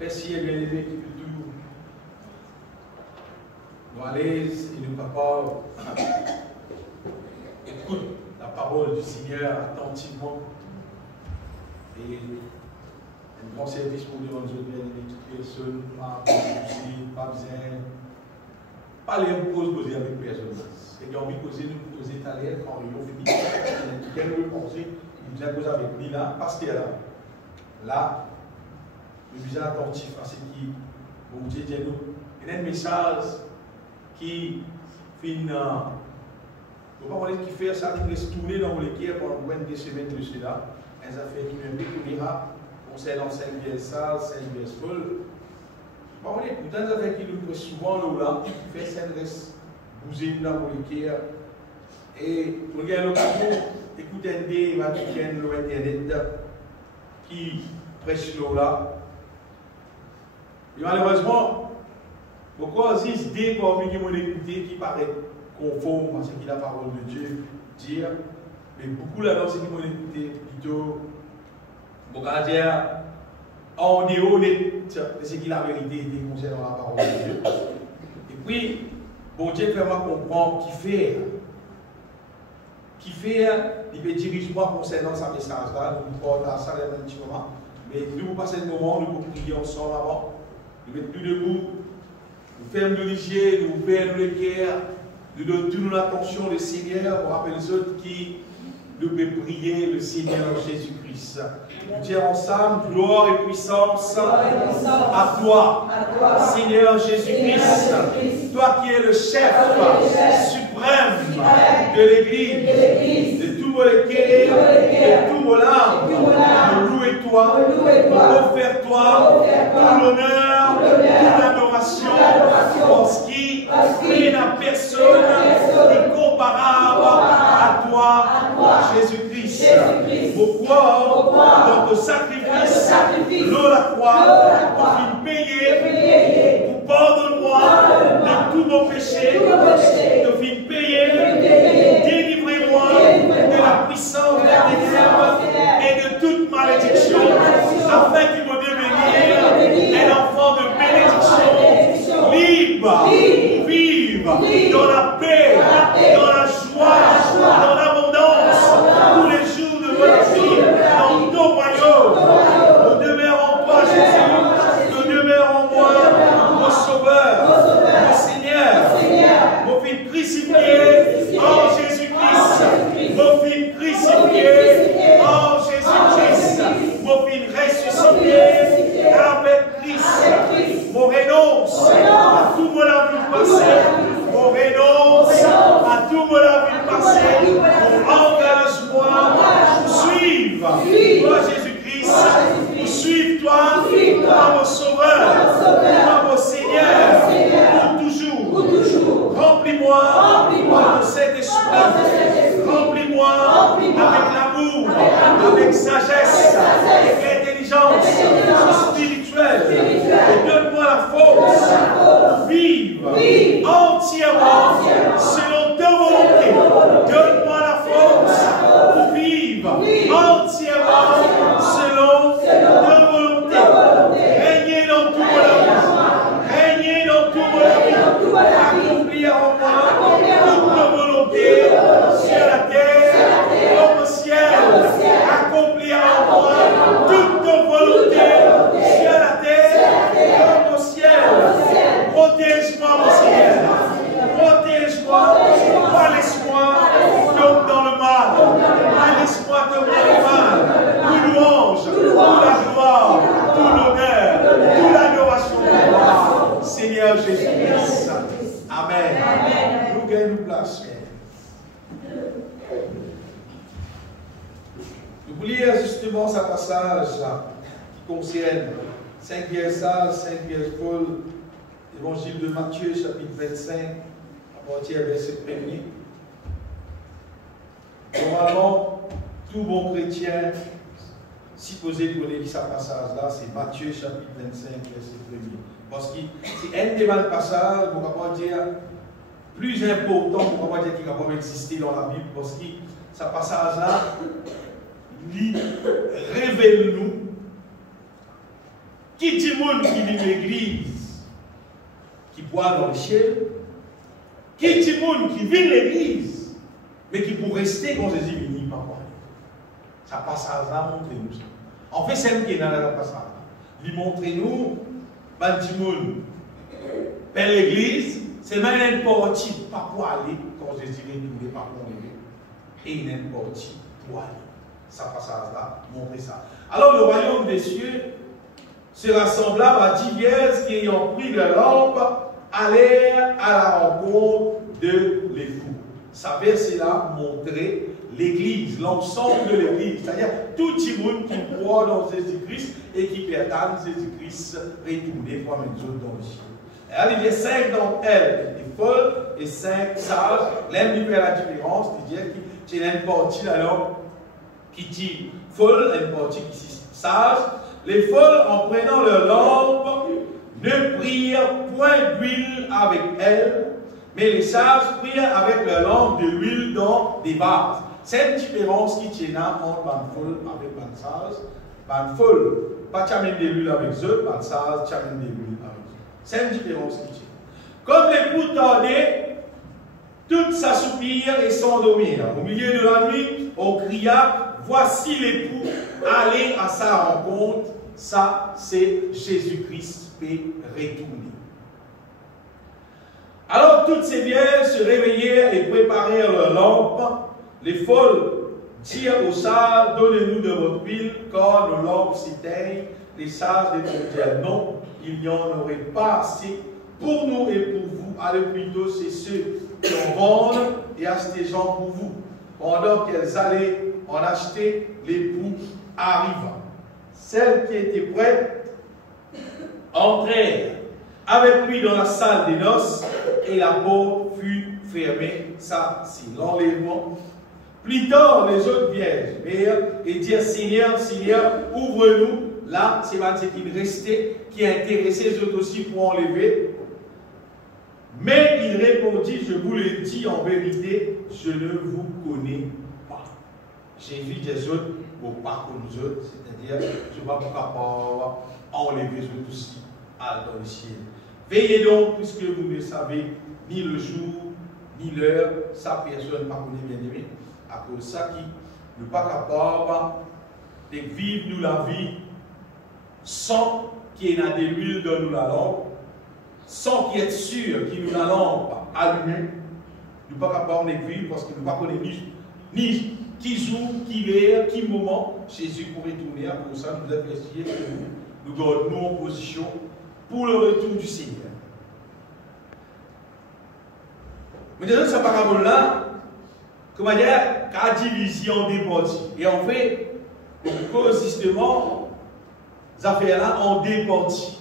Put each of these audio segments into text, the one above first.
Merci et bien aimé qui peut tout nous à l'aise et nous capables. Écoute la parole du Seigneur attentivement et un grand service pour nous, bien aimé, toute personne, pas besoin, pas les poser avec personne. Et envie de poser, nous poser ta lettre quand ils ont fini. Quelqu'un veut penser, il nous a posé avec lui là, parce qu'il est là. Là, nous sommes attentifs à ce qui, bon Dieu dit nous. Il y a un message qui finit, qui fait ça, qui reste tourner dans l'équipe pendant 22 semaines de cela. Les affaires qui nous découvrira concernant 5 pièces sales, 5 pièces folles. Bon, on écoute, des affaires qui nous prennent souvent là, qui fait ça, reste bouger dans l'équipe. Et on a l'occasion d'écouter un des Vatican sur Internet qui prêche là. Et malheureusement, beaucoup d'idées des parmi qui m'ont écouté qui paraissent conformes à ce que la parole de Dieu dit. Mais beaucoup là-dedans, ceux qui m'ont écouté plutôt, beaucoup à dire, on est honnête de ce qui est la vérité concernant la parole de Dieu. Et puis, bon Dieu fait moi comprendre qui fait, il peut diriger moi concernant sa message là, nous portons ça dans un petit moment. Mais nous passons le moment, nous pouvons prier ensemble avant. Nous mettons plus debout, nous fermons nos yeux, nous ouvrons le cœur, nous donnons toute notre attention au Seigneur, on rappelle les autres qui nous peuvent prier le Seigneur Jésus-Christ. Nous disons ensemble, gloire et puissance à toi, Seigneur Jésus-Christ, toi qui es le chef suprême de l'Église, de tout le cœur, de tout le larmes, nous louons toi, nous offrons toi tout l'honneur, toute l'adoration, parce qu'il n'y a personne incomparable à toi, Jésus-Christ. Pourquoi dans ton sacrifice, l'eau la croix, pour qu'il paye, pour pardonne-moi de tous nos péchés, de qu'il paye, délivrez-moi de la puissance des ténèbres et de toute malédiction, afin qu'il me devienne un enfant de bénédiction, libre, vive dans la paix, dans la joie, dans l'abondance, tous les jours de votre vie, dans ton royaume. Nous demeurons en toi, Jésus, nous demeurons en moi, mon Sauveur, mon Seigneur, mon Fils crucifié en Jésus-Christ, mon Fils crucifié en Jésus-Christ, mon Fils ressuscité avec Christ, mon renonce à tout mon avenir passé, mon renonce à tout mon avenir passé, mon engage-moi pour suivre toi Jésus-Christ, pour suivre toi, mon Sauveur, toi mon Seigneur, pour toujours. Remplis-moi de cet esprit, remplis-moi avec l'amour, avec sagesse, avec l'intelligence spirituelle, et donne-moi la force pour vivre entièrement selon ta volonté. Donne-moi la force pour vivre entièrement selon ta volonté. Régnez dans tout mon amour. Régnez dans tout mon amour. Accomplir en moi toute ta volonté sur la terre comme au ciel. Accomplir en moi toute ta volonté sur la terre comme au ciel. Protège-moi, mon Seigneur. Protège-moi. Pas laisse-moi tomber dans le mal. Pas laisse-moi tomber dans le mal. Toute louange, toute la gloire, tout l'honneur, toute l'adoration pour toi, Seigneur Jésus-Christ. Amen. Nous gagnons place. Nous voulons lire justement ce passage qui concerne 5 pierres sales, 5 pierres folles, l'évangile de Matthieu, chapitre 25, à partir du verset 1er. Normalement, tout bon chrétien, si posé pour lire ce passage-là, c'est Matthieu, chapitre 25, verset 1er. Parce que c'est un des passages, on ne va pas dire, plus important, on ne va pas dire qu'il va pas exister dans la Bible, parce que ce passage-là, il révèle-nous Qui dit monde qui vit l'église, qui boit dans le ciel? Qui dit monde qui vit l'église, mais qui pour rester quand Jésus vient, pas quoi? Ça passage là, montrez-nous ça. En fait, c'est un qui est dans le passage. Il montre-nous, ben dit monde, ben l'église, c'est même un portier, pas pour aller quand Jésus vient, il n'est pas pour aller. Et il y a un portier pour aller. Ça passage là, montrez ça. Alors le royaume des cieux sera semblable à 10 vierges qui ayant pris de lampe allèrent à la rencontre de l'époux. Ça verset-là montrer l'église, l'ensemble de l'église, c'est-à-dire tout le monde qui croit dans Jésus-Christ et qui perdent Jésus-Christ retourné pour mettre dans le ciel. Alors il y a 5 d'entre elles, des folles et 5 sages. L'un qui fait la différence, c'est-à-dire qu'il y a une partie alors qui dit folle, une partie qui dit sage. Les folles, en prenant leur lampe, ne prirent point d'huile avec elles, mais les sages prirent avec leur lampe de l'huile dans des vases. C'est une différence qui tient entre les folles avec les sages. Les folles, pas t'amène de l'huile avec eux, les sages, t'amène de l'huile avec eux. C'est une différence qui tient. Comme l'époux tardait, toutes s'assoupirent et s'endormirent. Au milieu de la nuit, on cria, voici l'époux, allez à sa rencontre. Ça, c'est Jésus-Christ fait retourner. Alors, toutes ces vierges se réveillèrent et préparèrent leurs lampes. Les folles dirent aux sages, donnez-nous de votre huile, car nos lampes s'éteignent. Les sages répondirent, non, il n'y en aurait pas assez pour nous et pour vous. Allez plutôt, c'est ceux qui en vendent et achetez-en pour vous. Pendant qu'elles allaient en acheter, l'époux arriva. Celles qui étaient prêtes entrèrent avec lui dans la salle des noces et la porte fut fermée. Ça, c'est l'enlèvement. Plus tard, les autres vierges vinrent et dirent, Seigneur, Seigneur, ouvre-nous. Là, c'est ce qui restait, qui intéressait les autres aussi pour enlever. Mais il répondit, je vous le dis en vérité, je ne vous connais pas. Jésus des autres, au pas comme nous autres, c'est-à-dire, je ne vais pas capable enlever les autres aussi dans le ciel. Veillez donc, puisque vous ne savez ni le jour, ni l'heure, sa personne ne connaît bien aimé. À cause de ça, qui n'est pas capable de vivre nous la vie sans qu'il y ait de l'huile dans nous la lampe, sans qu'il y ait sûr qu'il nous la lampe allumée. Nous ne sommes pas capables de vivre parce que nous ne connaissons ni qui jour, qui heure, qui moment Jésus pourrait tourner. À cause de ça, nous apprécions que nous gardons en position pour le retour du Seigneur. Mais dans cette parabole-là, comment dire, qu'a division des parties. Et en fait, consistement, ces affaires-là en deux parties.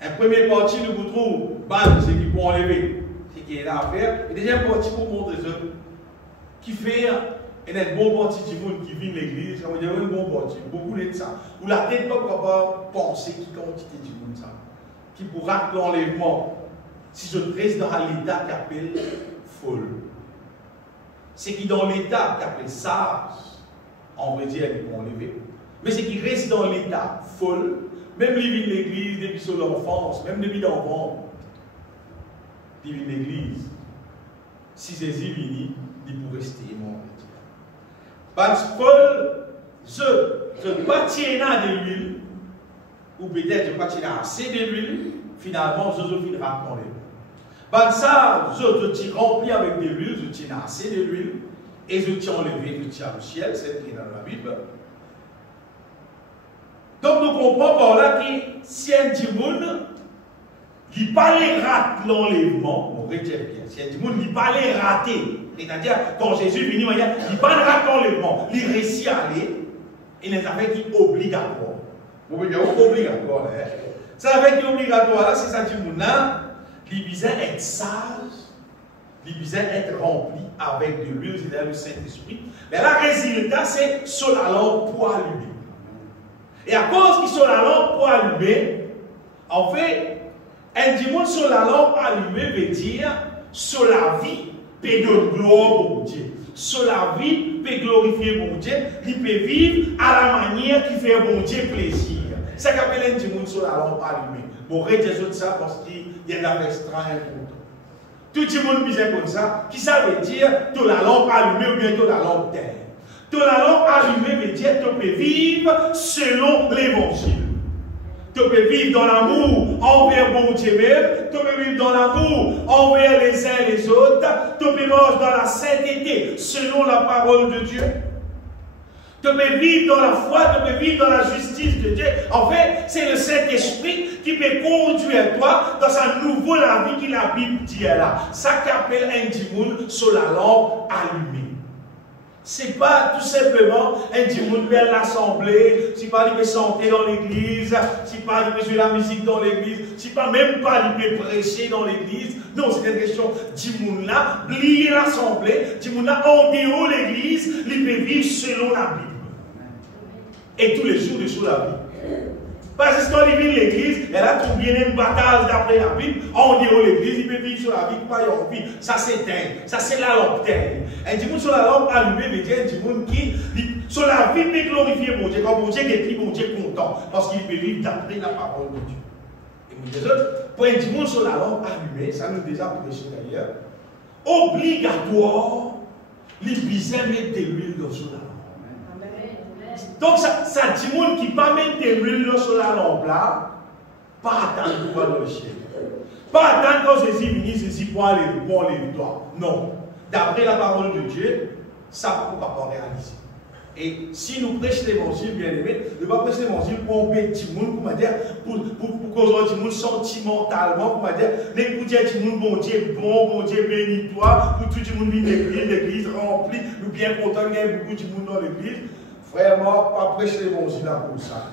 Un premier partie, nous trouvons, c'est qui pour enlever, c'est qui est là à faire. Et deuxième partie pour montrer eux, qui fait un bon parti du monde qui vit l'église, ça veut dire un bon parti, beaucoup de ça. Où la tête pas capable de penser qui quantité du monde ça. Qui pourra l'enlèvement, si je reste dans l'état qui appelle folle. C'est qui dans l'état qui appelle sage, on va dire qu'ils vont enlever. Mais c'est qui reste dans l'état folle, même les vies de l'église, depuis son enfance, même depuis l'enfant, les vies de l'église, si Jésus vient, il peut rester, mon Dieu. Parce que je ne pas tirer de l'huile, ou peut-être je ne pas tirer assez de l'huile, finalement, je finis à enlever. Parce ça, je tire rempli avec de l'huile, je tiens assez de l'huile, et je tiens enlevé, je tiens au ciel, c'est écrit dans la Bible. Donc nous comprenons par là que si un monde, il ne pas les rater l'enlèvement, on retient bien, si un monde, il ne pas les rater, c'est-à-dire quand Jésus vient, il ne pas les rater l'enlèvement, il réussit à aller, et les affaires qui sont obligatoires. Vous voyez, obligatoire, là. Ça avec qui est obligatoire, là, c'est ça du monde là. Il besoin être sage, il besoin être rempli avec de l'huile, c'est-à-dire le Saint-Esprit. Mais le résultat, c'est sur la lampe pour allumer. Et à cause qu'il sur la lampe pour allumer, en fait, un dimanche sur la lampe allumée veut dire sur la vie, peut donner gloire au Dieu. Sur la vie, peut glorifier mon Dieu, il peut vivre à la manière qui fait bon Dieu plaisir. Ça qu'appelle un monde sur la lampe allumée. Bon, rédiger ça parce qu'il y a un affaire extraordinaire important. Tout le monde disait comme ça, qui ça veut dire de la lampe allumée ou bien de la lampe terre. De la lampe allumée veut dire que tu peux vivre selon l'évangile. Tu peux vivre dans l'amour envers bon Dieu même, tu peux vivre dans l'amour envers les uns et les autres, tu peux vivre dans la sainteté selon la parole de Dieu. Tu peux vivre dans la foi, tu peux vivre dans la justice de Dieu. En fait, c'est le Saint-Esprit qui peut conduire toi dans sa nouvelle vie que la Bible dit là. Ça qu'appelle un dimoun sur la lampe allumée. Ce n'est pas tout simplement un dimoun vers l'assemblée, c'est pas il peut chanter dans l'église, c'est pas il peut jouer la musique dans l'église, c'est pas même pas il peut prêcher dans l'église. Non, c'est une question dimoun là, lier l'assemblée, dimoun là en dehors de l'église, il peut vivre selon la Bible. Et tous les jours de sur la vie. Parce que quand il vit l'église, elle a trouvé une bataille d'après la Bible. En dehors de l'église, il peut vivre sur la vie, pas y envie. Ça s'éteint. Ça c'est la lampe terre. Un dimoun sur la lampe allumée veut dire un dimoun qui, sur la vie, peut glorifier mon Dieu. Quand mon Dieu est mon Dieu content. Parce qu'il peut vivre d'après la parole de Dieu. Et vous les autres, pour un dimoun sur la lampe allumée, ça nous déjà prêché d'ailleurs, obligatoire, les bisins mettent de l'huile sur la lampe. Donc, ça dit monde qui pas mettre de l'huile sur la lampe là, pas attendre pour aller dans le ciel. Pas attendre quand Jésus vient, Jésus pour aller les doigts. Non. D'après la parole de Dieu, ça ne peut pas réaliser. Et si nous prêchons l'évangile, bien aimé, nous ne pas prêcher l'évangile pour un petit monde, pour causer un monde sentimentalement, pour dire, mais pour dire un monde, bon Dieu bénis-toi, pour tout le monde vient l'église remplie, nous bien contents, il y a beaucoup de monde dans l'église. Vraiment, pas prêcher l'évangile comme ça.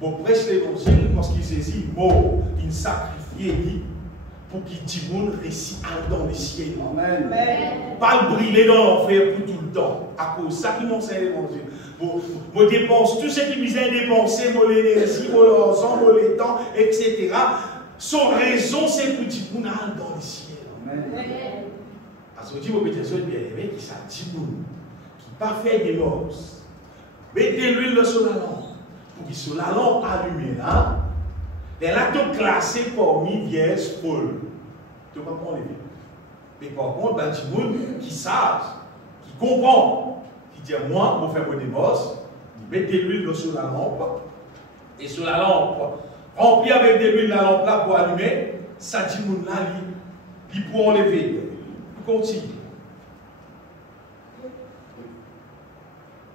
Bon, prêche l'évangile parce qu'il saisit mort, il sacrifie pour qu'il dit monde récit dans les ciels. Amen. Pas le brûler dans l'enfer pour tout le temps. À cause de ça qui m'enseigne l'évangile. Vous dépensez tout ce qui vous a dépensé, vos l'énergie, vos l'argent, vos les temps, etc. Son raison, c'est pour dire qu'on a dans les ciels. Amen. Parce que vous dites, vos petits soeurs bien aimés, qui ça dit qui pas fait des morts. Mettez l'huile sur la lampe. Pour qu'il soit la lampe allumée là, elle a tout classé parmi vierges folles. Tu ne peux pas prendre les vies. Mais par contre, il y a des gens qui savent, qui comprennent, qui disent moi, pour faire des bosses, mettez l'huile sur la lampe. Et sur la lampe, rempli avec de l'huile la lampe là pour allumer, ça dit là, il peut enlever. Il continue.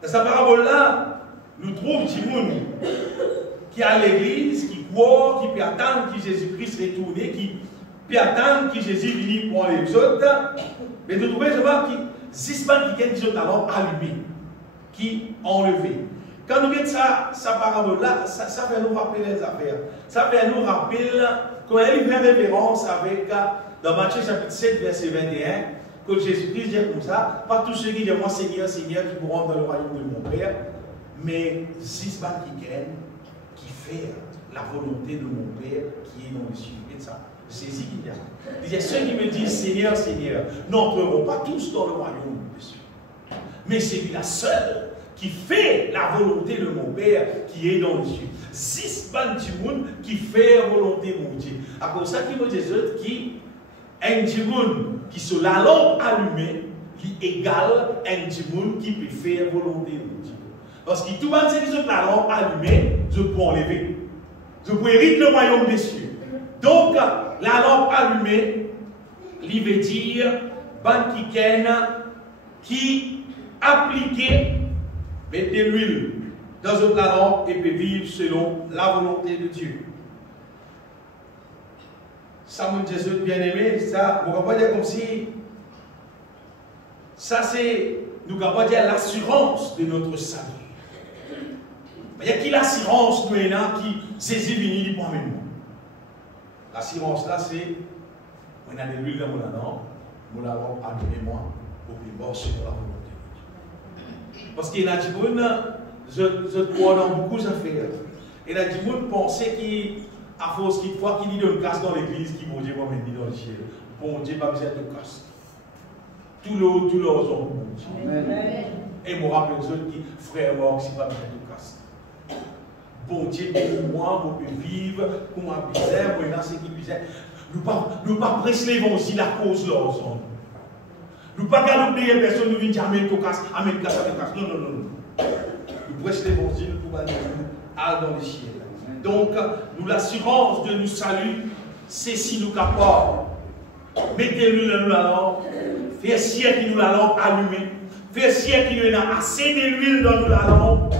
Dans cette parabole-là, nous trouvons Timoun qui est à l'église, qui croit, qui peut attendre que Jésus-Christ retourne, qui peut attendre que Jésus vienne pour les autres. Mais nous trouvons qui suspend qui sont talents allumés, qui enlevés. Quand nous regardons sa parabole-là, ça fait nous rappeler les affaires. Ça fait nous rappeler quand elle fait référence avec, dans Matthieu chapitre 7, verset 21, que Jésus-Christ dit comme ça, pas tous ceux qui disent moi Seigneur, Seigneur, qui pourront dans le royaume de mon Père, mais six qui gagnent, qui font la volonté de mon Père qui est dans les cieux. Et ça, c'est ici qu'il y a. Il y a ceux qui me disent Seigneur, Seigneur, n'entreront pas tous dans le royaume de Dieu. Mais c'est lui la seule qui fait la volonté de mon Père qui est dans les cieux. Six du monde qui fait la volonté de mon Dieu. À cause de ça, qui me disent qui un djimoun qui se la lampe allumée, qui égale un djimoun qui peut faire la volonté de Dieu. Parce que tout le monde sait que la lampe allumée, je peux enlever. Je peux hériter le royaume des cieux. Donc, la lampe allumée, il veut dire, ban qui appliquait, mettez l'huile dans une lampe et peut vivre selon la volonté de Dieu. Ça, mon Jésus bien-aimé, ça, on ne va pas dire comme si, ça c'est, nous ne va pas dire l'assurance de notre salut. Il y a qui l'assurance, nous, qui saisit l'unité pour nous. L'assurance là, c'est, on a de l'huile dans mon lampe, allumez-moi, pour que je selon la volonté de Dieu. Parce qu'il y a des gens, je crois dans beaucoup d'affaires, et il y a des gens qui pensent qu'il à force qu'il faut qu'il y ait une casse dans l'église, qui bon Dieu va mettre dans le ciel. Bon Dieu pas besoin de casse. Tout le raison pour bon Dieu. Et je me rappelle ceux qui, frère mort, c'est pas besoin de casse. bon Dieu, pour moi, pour vivre, pour ma misère, pour une sécurité misère. Nous ne pas presser l'évangile à cause de leur zone. Nous ne pas garder les personnes qui viennent dire Amen, cocasse, Amen, casse, Amen, casse. Non, non, non. Nous prêchons l'évangile pour aller dans les ciels. Donc, nous l'assurance de nous salut, c'est si nous capables. Mettez-nous dans la lampe, faites siècle qui nous la lampe allumée, faites siècle qui nous a assez d'huile dans la lampe,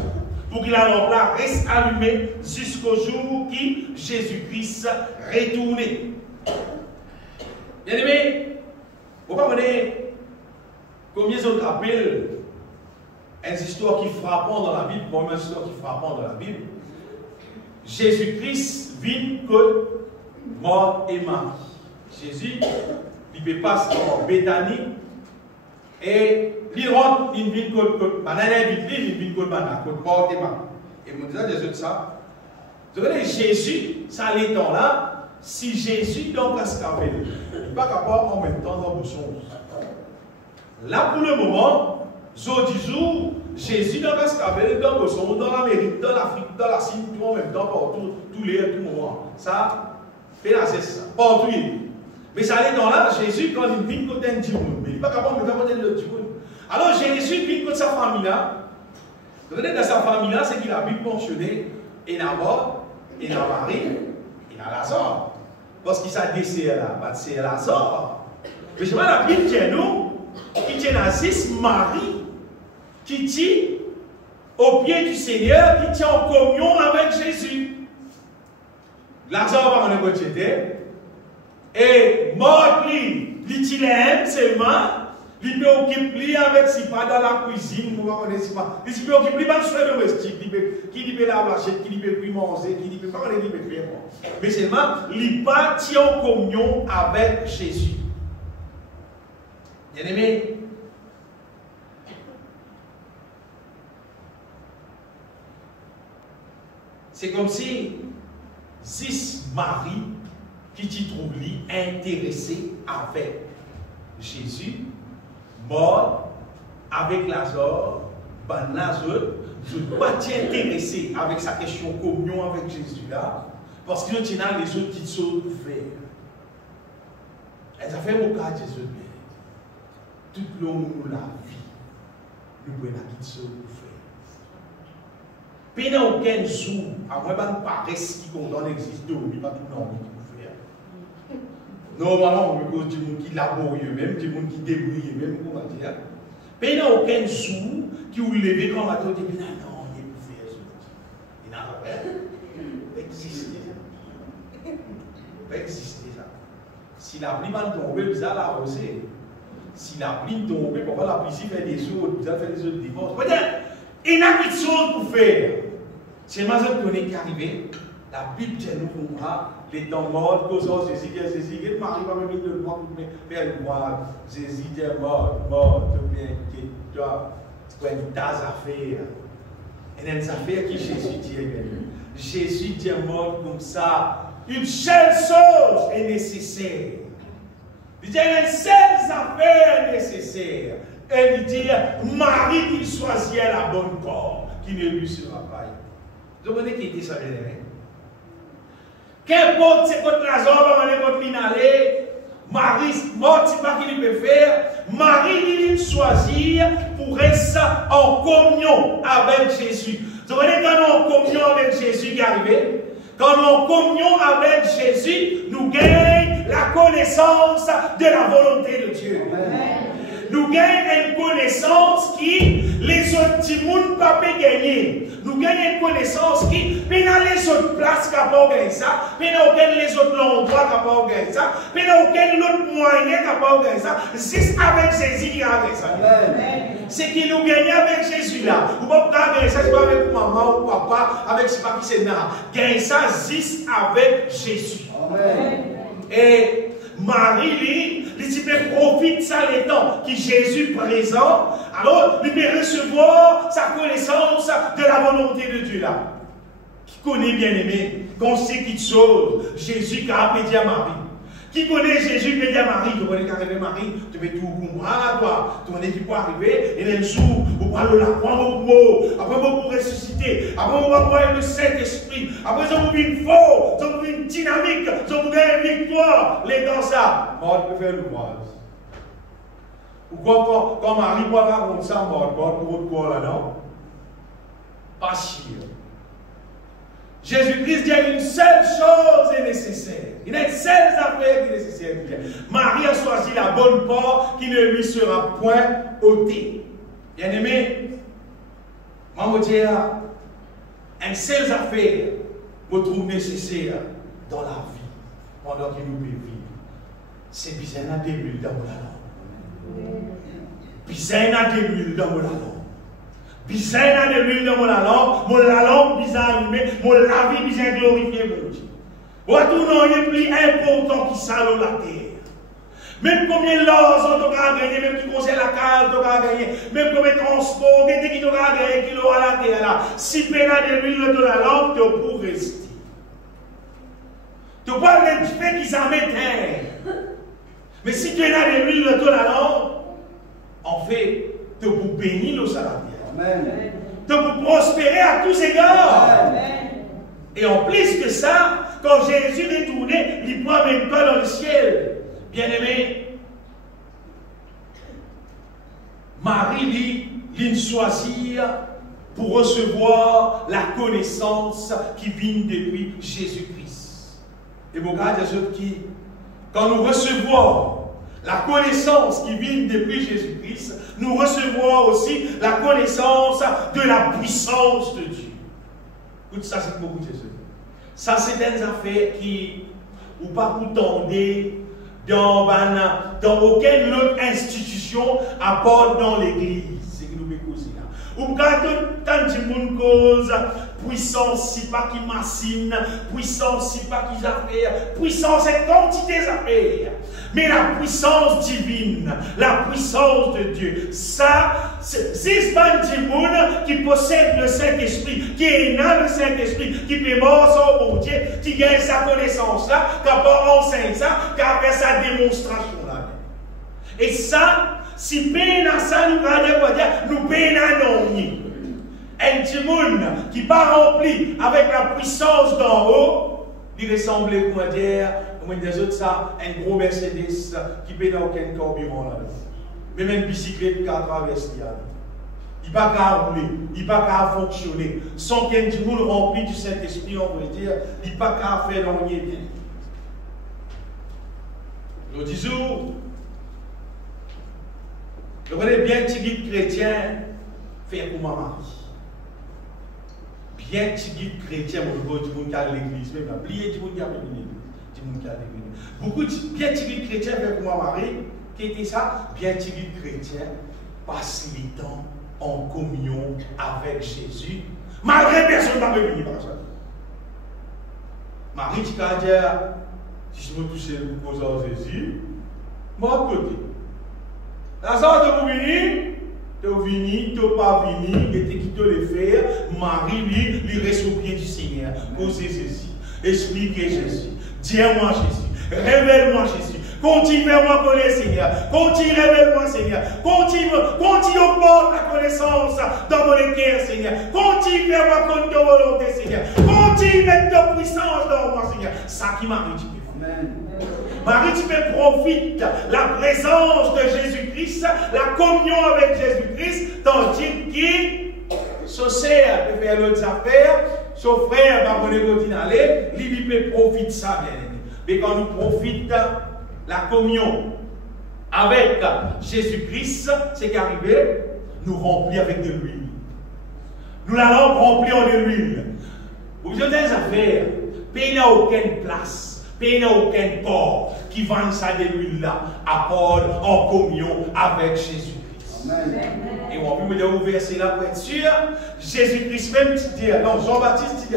pour que la lampe là reste allumée jusqu'au jour où Jésus-Christ retourne. Bien aimé, vous ne pouvez pas combien d'autres rappellent une histoire qui est frappante dans la Bible, une histoire qui est frappante dans la Bible. Jésus-Christ vit que mort et Marie. Jésus, il passe dans Béthanie et il rentre, il vit que banane, il vit que banane, que mort et Marie. Et vous disais Jésus de ça. Vous voyez, Jésus, ça allait temps là, si Jésus donc a scavé, il n'est pas capable en même temps dans vos choses. Là, pour le moment, jour, Jésus dans l'esclavage, dans le son, dans l'Amérique, dans l'Afrique, dans la Chine, tout en même temps, partout, tous les moments. Ça, c'est ça, partout. Mais ça allait dans là, Jésus, quand il vient côté un Dimoun, mais il n'est pas capable de mettre côté de Dimoun. Alors Jésus vient côté sa famille là. Vous voyez, dans sa famille là, c'est qu'il a bien pensionné, et il a mort, il a Marie, il a Lazare. Parce qu'il s'est décédé là, c'est Lazare. Mais je vois la Bible tient nous. Qui tient à 6 Marie, qui tient au pied du Seigneur, qui tient en communion avec Jésus. Lazare va en écouter. Et mort, il tient seulement, il peut occuper avec si pas dans la cuisine, nous va connaître si pas. Il peut occuper dans le soin domestique, qui peut laver l'assiette, qui peut manger, qui peut pas connaître, il peut faire. Mais seulement, il pas tient en communion avec Jésus. Bien aimé, c'est comme si 6 Marie qui t'y trouve intéressé avec Jésus, mort avec Lazare, ben Lazare, je ne pas t'intéresser avec sa question communion avec Jésus là, parce que tu as les autres qui sont ouverts. Elles ont fait au cas de Jésus. Tout le long de la vie, nous pouvons la quitter pour faire. Pendant aucun jour, à moins de paresse qui condamne existe, il pas tout le monde qui peut faire. Normalement, on peut dire des gens qui laborieux, même des gens qui débrouillent, même comment dire. Pendant aucun jour, qui vous levez quand on va dire, non, il peut faire ça. Il n'a pas fait. Il peut exister ça. Il peut exister ça. Si la pluie va tomber, vous allez l'arroser. Si la pluie tombe, pourquoi la pluie fait des autres, vous allez faire des autres divorces. Peut-être, il y a quelque chose pour faire. C'est ma zone qui est arrivée. La Bible tient nous pour moi, les temps morts, causant Jésus, qui Marie va me dire de moi pour faire le voir. Jésus est mort, tout bien, tu dois faire des affaires. Et dans les affaires qui Jésus dit, Jésus est mort comme ça. Une seule chose est nécessaire. Il dit, il y a une seule affaire nécessaire. Et il dit, Marie qui choisit la bonne porte, qui ne lui sera pas. Vous comprenez qui était ça, bien aimé? Qu'importe c'est contre Lazare, contre l'inalé, Marie, mort, c'est pas qu'il peut faire. Marie, il choisit pour rester en communion avec Jésus. Vous comprenez quand nous sommes en communion avec Jésus qui est arrivé? Quand nous sommes en communion avec Jésus, nous gagnons la connaissance de la volonté de Dieu. Amen. Nous gagnons une connaissance qui les autres ne peuvent pas gagner. Nous gagnons une connaissance qui, pendant les autres places capables de gagner ça, pendant les autres endroits capables de gagner ça, pendant aucun autre moyen capable de gagner ça, juste avec Jésus qui a gagné ça. C'est qui nous gagne avec Jésus là. Vous ne pouvez pas gagner ça, c'est pas avec maman ou papa, avec ce pas qui c'est là. Gagner ça juste avec Jésus. Amen. Et Marie, il peut profiter de ça les temps qui Jésus présent. Alors, il peut recevoir sa connaissance de la volonté de Dieu là. Qui connaît bien aimé, qu'on sait quelque chose, Jésus qui a appelé à Marie. Qui connaît Jésus qui a dit à Marie, tu connais qu'arriver Marie, tu mets tout pour moi, toi, tu connais qui peut arriver, et un jour, vous pour aller la croix, pour mort, après pour ressusciter, après pour avoir le Saint-Esprit, après ça pour une fort, ça pour une dynamique, ça pour gagner une victoire, les dans ça, mort peut faire l'ouvrage. Ou quand Marie raconte ça, mort pour autre quoi là-dedans, pas chier. Jésus-Christ dit une seule chose est nécessaire. Il y a une seule affaire qui est nécessaire. Marie a choisi la bonne part qui ne lui sera point ôtée. Bien aimé, moi je dis, une seule affaire je trouve nécessaire dans la vie pendant que nous vivons. C'est bizarre de l'huile dans mon langue. Bizarre de l'huile dans mon langue. Bizarre de l'huile dans mon langue bizarre allumé, mon la vie bizarre glorifié mon Dieu. Retournons, il est plus important qui ça dans la terre. Même combien d'argent tu as gagné, même qui conseille la case tu as gagné, même combien de transport qui tu as gagné, qui l'aura la terre là. Si peine de l'huile dans la langue, tu pour rester. Tu ne peux pas faire qui ça terre. Mais si tu es là de l'huile dans la langue, en fait, tu peux bénir le salarié. Amen. Tu peux prospérer à tous égards. Amen. Et en plus que ça, quand Jésus est tourné, il prend même pas dans le ciel. Bien-aimé, Marie dit choisir pour recevoir la connaissance qui vient depuis Jésus-Christ. Et mon gars, qui, quand nous recevons la connaissance qui vient depuis Jésus-Christ, nous recevons aussi la connaissance de la puissance de Dieu. Écoute, ça c'est beaucoup de choses. Ça c'est des affaires qui, ou pas vous tendez dans aucune autre institution à part dans l'église. C'est que nous m'écoutons là. Ou quand tant de monde cause, puissance, c'est pas qui machine, puissance, c'est pas qui affaire, puissance, c'est quantité d'affaires. Mais la puissance divine, la puissance de Dieu, ça, c'est ce monde qui possède le Saint-Esprit, qui est dans le Saint-Esprit, qui peut mort son bon Dieu, qui gagne sa connaissance-là, qui a enseigné ça, qui a fait sa démonstration-là. Et ça, si peine à ça, nous regardons, nous peine à non. Un petit monde qui n'est pas rempli avec la puissance d'en haut, il ressemble, comment dire, des autres, ça, un gros Mercedes qui peut dans aucun carburant là-dedans. Même une bicyclette qui a traversé là. Il ne peut pas rouler, il ne peut pas fonctionner. Sans qu'un petit monde rempli du Saint-Esprit, on va dire, il ne peut pas faire dans bien. Je dis, je connais bien petit guide chrétien, faire pour ma Marie. Bien petit guide chrétien, je vois du monde qui a l'église, même là, oubliez du monde qui a l'église. Beaucoup de bien tirés chrétiens avec moi, Marie, qui était ça, bien tirés chrétiens, passent les temps en communion avec Jésus, malgré personne ne va venir par ça. Marie, tu vas dire, si je me touche le cause à Jésus, moi, côté. La sorte de vous venir, tu es tu pas venu, et tu quittes les faire, Marie, lui, reste au pied du Seigneur, cause Jésus, expliquez Jésus. Dis-moi Jésus, révèle-moi Jésus, continue vers moi connaître Seigneur, continue révèle-moi Seigneur, continue augmente la connaissance dans mon cœur Seigneur, continue vers moi connaître ta volonté Seigneur, continue mettre ta puissance dans moi Seigneur, ça qui m'arrive. Marie, tu peux profiter la présence de Jésus-Christ, la communion avec Jésus-Christ, tandis qu'il se sert de faire d'autres affaires. Son frère va continuer à aller, lui peut profiter de ça, bien aimé. Mais quand nous profitons la communion avec Jésus-Christ, c'est qu'arrivé, nous remplir avec de l'huile. Nous l'allons remplir de l'huile. Vous avez des affaires, pays n'a aucune place, pays n'a aucun port qui vend ça de l'huile là, à part en communion avec Jésus-Christ. Amen. Et on peut me dire au verset là pour être sûr, Jésus-Christ même dit, non, Jean-Baptiste dit,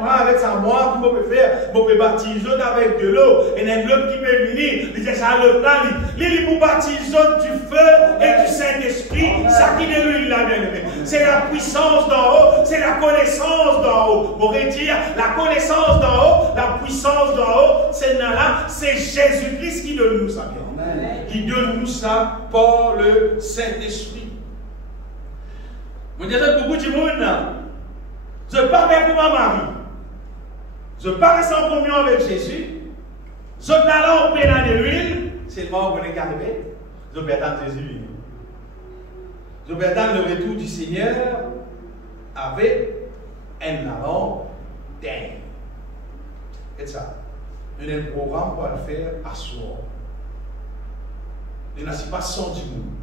moi avec sa mort, qui peut faire, je peux baptiser avec de l'eau, et il y a un autre qui peut venir, il dit ça le plan, il vous baptise du feu et du Saint-Esprit, ça qui est lui là, bien aimé. C'est la puissance d'en haut, c'est la connaissance d'en haut. On pourrait dire, la connaissance d'en haut, la puissance d'en haut, c'est Jésus-Christ qui donne nous ça, bien. Qui donne nous ça par le Saint-Esprit. Je dis beaucoup de monde. Je ne pas avec ma Marie. Je ne pas rester en communion avec Jésus. Je ne pas en pénal de l'huile. C'est le moment où on est arrivé. Je vais attendre Jésus. Je vais attendre le retour du Seigneur avec un ballon d'air. Et ça. Il y a un programme pour le faire à soi. Il n'y a pas 100 du monde.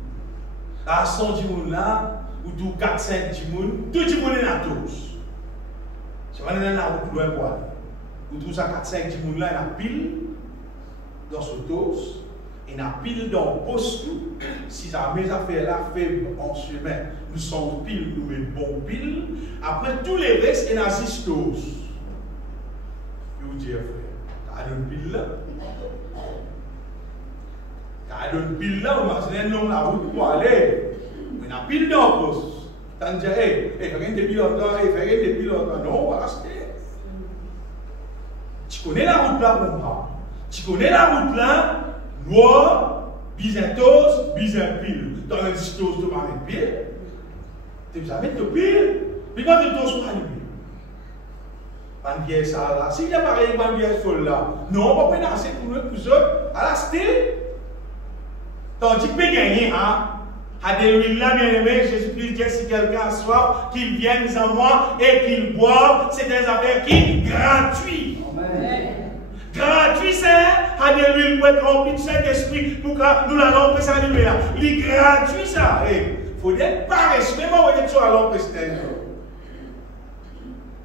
À 100 du monde là, ou tout 4-5 du monde, tout le monde est à tous. Si on est dans la route loin pour aller, ou tout ça 4-5 du monde là, il y a pile dans ce dos, il y a pile dans le poste. Si ça mes affaires là fait en chemin, nous sommes pile, nous mettons bon pile. Après tous les restes, il y a 6 dos. Je vous dis, frère, tu as une pile là. Tu as une pile là, on va se dans la route pour aller. Il y a pile dans le poste. Tu as dit, fais rien de pilote, fais rien de pilote. Non, on va rester. Tu connais la route là, mon frère. Tu connais la route là, noir, bisentos, bisenpile. Dans le distos de ma pied, tu vas mettre le pile, puis quand tu t'oses pas le pile. Pas une vieille ça là. S'il y a pareil, pas une vieille folle là. Non, on va pas assez pour nous, pour eux, à la cité. Tandis que tu peux gagner, hein. À des huiles là, bien aimé, Jésus-Christ dit si quelqu'un a soif, qu'il vienne à moi et qu'il boive. C'est des affaires qui gratuites. Gratuit, c'est à des huiles pour être rempli de Saint-Esprit pour que nous l'allons presser à l'huile là. Il est gratuit, ça. Il faut être paresseux, même on va être sur la lampe presser.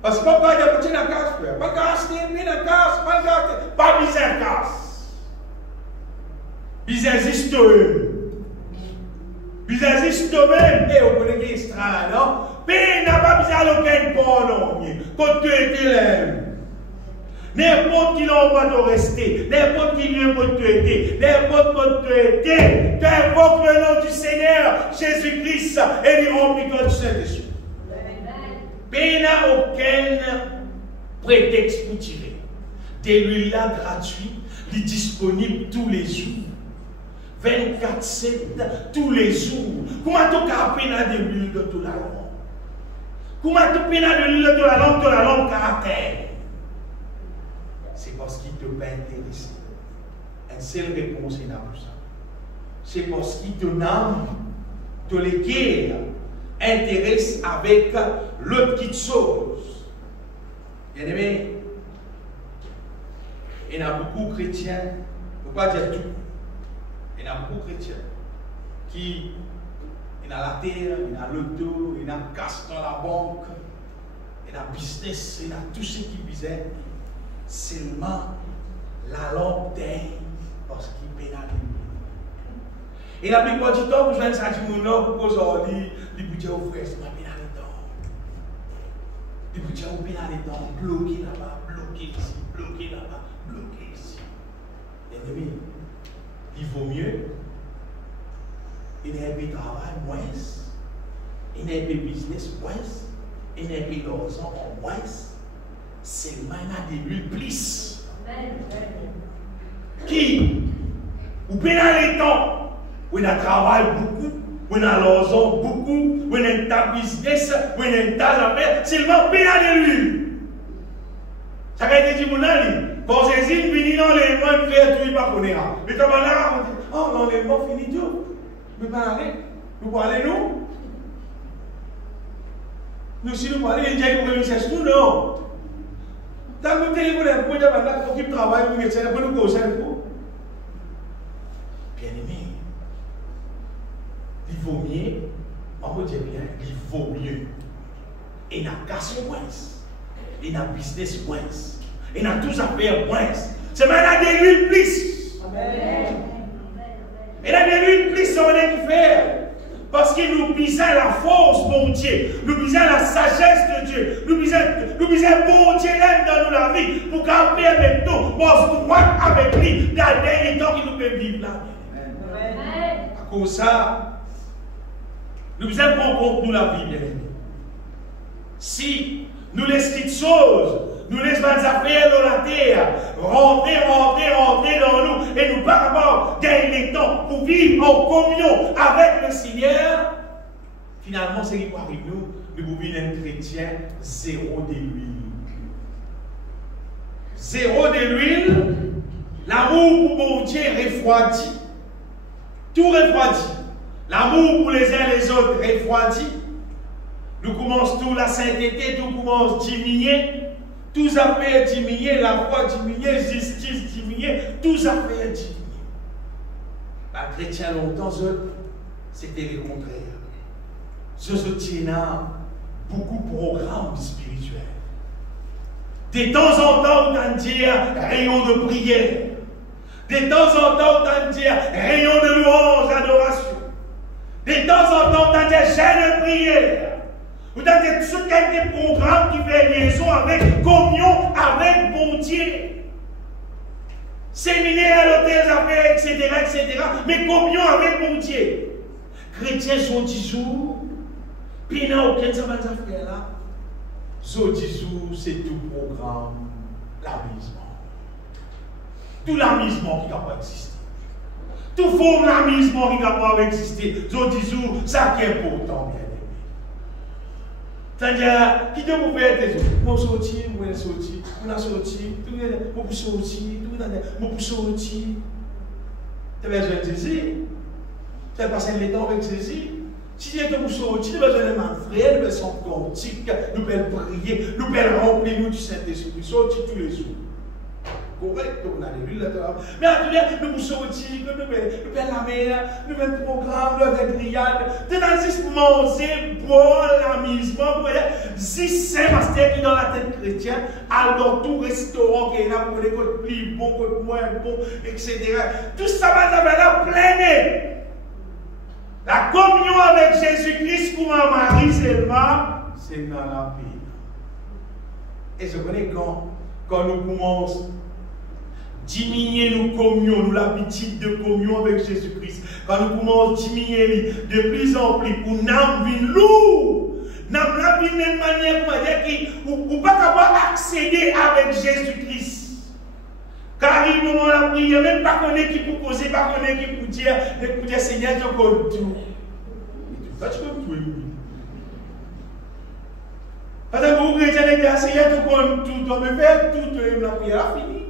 Parce que pas de petit dans la casse, frère. Pas de casse, ni dans la casse, pas de casse, pas de bizarre casse. Bizarre historique. Bizarre historique. Et on connaît qui est extra là, non? Mais il n'a pas bizarre aucun port, non. Quand tu es élève. N'importe qui l'on va te rester, n'importe qui lieu pour te aider, n'importe quoi te aider, tu invoques le nom du Seigneur, Jésus-Christ, et il remplit toi du Saint-Esprit. Mais il n'y a aucun prétexte pour tirer. De l'huile là gratuit, il est disponible tous les jours. 24/7, tous les jours. Comment tu as appris de l'huile de tout la langue? Comment tu as appris de l'huile de la langue caractère? C'est parce qu'il ne t'a pas intéressé. Une seule réponse est là pour ça. C'est parce qu'il te nomme, te l'équerre, intéresse avec l'autre petite chose. Bien aimé, il y a beaucoup de chrétiens, je ne peux pas dire tout, il y a beaucoup de chrétiens qui, il y a la terre, il y a l'auto, il y a casse dans la banque, il y a business, il y a tout ce qui visait. Seulement la lampe d'air parce qu'il pénalise. Et la plupart du temps, vous avez ça du monde pour poser les budgets au frère, c'est pas pénalise dedans. Les budgets au pénalise dedans, bloqué là-bas, bloqué ici, bloqué là-bas, bloqué ici. Bien aimé, il vaut mieux. Il n'y a pas de travail, moins. Il n'y a pas de business, moins. Il n'y a pas d'argent, moins. Seulement il y a des huiles plus. Qui, ou bien dans les temps, où il y a travail beaucoup, où il y a l'argent beaucoup, où il y a un tas de business, où il y a un tas d'affaires, seulement bien dans l'huile. Ça a été dit, mon ami, quand Jésus finit dans les mains, il fait tout, il pas connaître. Mais comme là, on dit, oh non, les morts finissent tout. Nous ne pouvons pas aller, nous pouvons aller nous. Nous, si nous pouvons aller, il y a une remise, nous, non. Dans le téléphone, il y a un peu de travail, il y a un peu de conseils. Bien aimé, il vaut mieux, on peut dire bien, il vaut mieux. Il y a casse moins, il y a business moins, il y a tout affaires moins. C'est maintenant des huiles plus. Il y a des huiles plus, on est qui faire. Parce que nous bisons la force, mon Dieu. Nous bisons la sagesse de Dieu. Nous bisons bon Dieu l'aime dans nous la vie. Pour qu'après avec nous, on droit avec lui dans le dernier temps qu'il nous peut vivre là. À cause de ça, nous bisons prendre compte de la vie, bien aimé. Si nous laissons toutes choses, nous laissons les affaires dans la terre, rentrer dans nous, et nous pas gagner le temps pour vivre en communion avec le Seigneur, finalement, c'est qui arrive nous pouvons être chrétien zéro de l'huile. Zéro de l'huile, l'amour pour mon Dieu refroidit. Tout refroidit. L'amour pour les uns et les autres refroidit. Nous commençons tout la sainteté, tout commence à diminuer. Tous affaires diminuer, la foi diminuer, justice diminuer, tous affaires diminuer. Les chrétiens longtemps, c'était le contraire. Je tiens beaucoup de programmes spirituels. De temps en temps, on dit rayon de prière. De temps en temps, on dit rayon de louange, adoration. De temps en temps, on dit chaîne de prière. Vous avez tout des programmes qui fait liaison avec communion avec bon Dieu. Séminaire à l'hôtel, affaires, etc. Mais communion avec bon Dieu. Chrétiens sont 10 jours. Puis il n'y a aucun de affaires là. Ce 10 jours, c'est tout programme, l'amusement. Tout l'amusement qui n'a pas existé. Tout forme l'amusement qui n'a pas existé. Ce 10 jours, ça qui est important, bien. C'est-à-dire, qui te vous faire des autres? Moi, je sorti, moi, je sorti, on a sorti, tout le monde, moi, je sorti, tout le monde, moi, je sorti. Tu as besoin de saisir. Tu as passé le temps avec saisir. Si tu es sorti, tu as besoin de ma frère, nous besoin de cantique, nous pouvons prier, nous pouvons remplir nous du Saint-Esprit, sorti tous les jours. Correct, on a des villes là-dedans. Mais à tout cas, nous sortis, nous pouvons la mer, nous pouvons le programme, nous pouvons grillade. Tu as juste manger, boire, l'amusement, vous voyez. Si Saint-Pasteur qui est dans la tête chrétienne, alors tout restaurant qui est là pour les côtés plus bons, côtés moins bons, etc. Tout ça va là plein. La communion avec Jésus-Christ pour ma Marie, c'est dans la paix. Et je connais quand nous commençons diminuer nos communions, nous l'habitude de communion avec Jésus-Christ. Quand nous commençons à diminuer de plus en plus, pour nous vivre lourd, nous vivre d'une manière où pas capable d'accéder avec Jésus-Christ. Car il moment la prière, même pas qu'on est qui pour causer, pas qu'on est qui pour dire, écoutez Seigneur, tu peux tout. Ça tu peux tout. Parce que vous chrétiens, Seigneur, tu peux tout, tu peux faire tout, la prière est finie.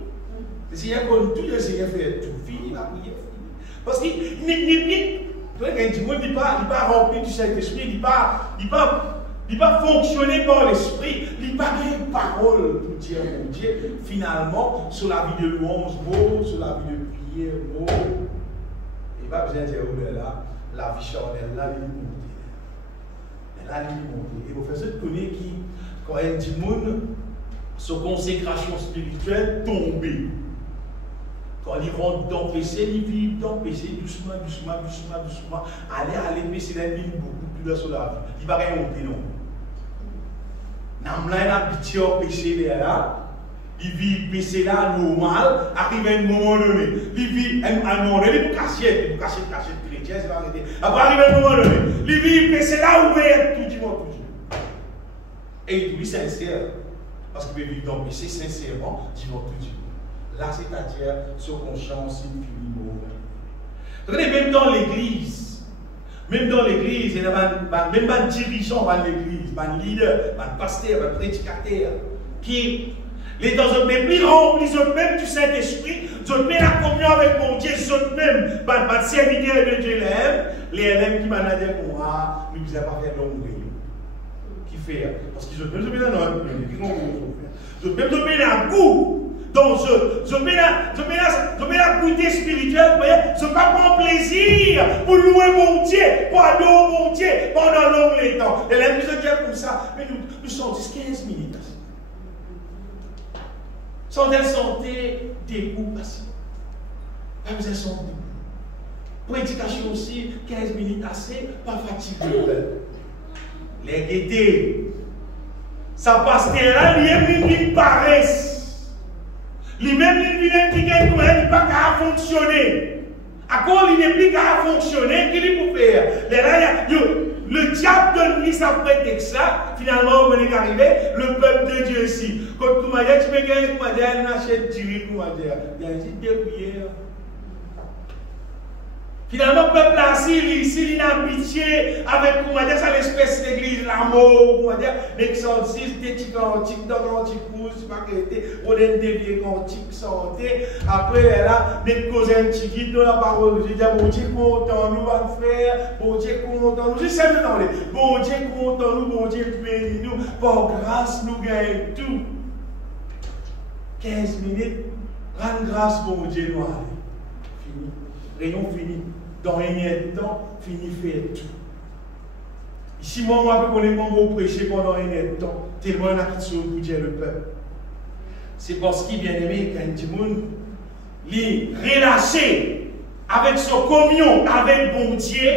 Le Seigneur compte tout, le Seigneur fait tout, fini, la prière finie. Parce qu'il n'est pas rempli du Saint-Esprit, il n'est pas fonctionné par l'Esprit, il n'a pas de parole pour dire mon Dieu, finalement, sur la vie de louange, sur la vie de prière, il n'y a pas besoin de dire, oh là, la vie charnelle, là, elle est montée. Elle est montée. Et vous faites ce connaître qui, quand elle dit, sa consécration spirituelle tombée. Quand il rentre dans le PC, il vit dans le PC doucement. Aller, PC, il vit beaucoup plus sur la vie. Il ne va rien monter, non. Il a habitué au PC là. Il vit le PC là normal, arrive à un moment donné. Il vit un moment donné, il peut cacher chrétien, c'est pas arrêté. Après, arrive à un moment donné. Il vit le PC là ouvert, tout du monde. Et il est sincère. Parce qu'il veut vivre dans le PC sincèrement, du monde tout du monde. Là, c'est-à-dire, sur conscience, il finit mauvais. Même dans l'église, il y a même un dirigeant de l'église, un leader, un pasteur, un prédicateur, qui, les dans un plus remplis, ils ont même du Saint-Esprit, ils ont même la communion avec mon Dieu, ils ont même, un serviteur de Dieu, les élèves qui m'ont dit qu'on va, nous ne pas faire longue réunion. Qui fait, parce qu'ils ont même un coup. Donc, je mets la goûter spirituelle, vous voyez, je ne pas prendre plaisir pour louer mon Dieu, pour adorer mon Dieu pendant long temps. Et là, nous sommes comme ça, mais nous sommes 10-15 minutes. Sans elle santé, des coups passés. Pas besoin de santé. Prédication aussi, 15 minutes assez, pas fatigué. Les guettés, ça passe là, il y a une paresse. Lui-même, il n'est pas qu'à fonctionner. À quoi il n'est plus qu'à fonctionner, qu'il peut faire? Le diable donne lui sa prétexte là, finalement, on est arrivé, le peuple de Dieu ici. Quand tu m'as dit, tu peux gagner, tu m'as dit, il achète du riz, tu m'as dit, il y a une petite prière. Finalement, le peuple là, s'il a amitié avec, comment dire, ça l'espèce d'église, l'amour, comment dire, l'exorcisme, des petits cantiques, dans cantiques, c'est pas que on a des vieux cantiques santé. Après, là, des causes un petit guide dans la parole, je dis, bon Dieu, content, nous, va frère, bon Dieu, content, nous, je sais dans les, bon Dieu, content, nous, bon Dieu, bénis nous, par grâce, nous gagnons tout. 15 minutes, rendre grâce, bon Dieu, nous, allez. Fini. Réunion finie. Dans un temps, fini faire tout. Ici, moi, je connais mon prêcher pendant un temps, tellement il y a qui sont pour dire le peuple. C'est parce qu'il bien aimé, quand tout le monde est relâché avec son communion avec bon Dieu,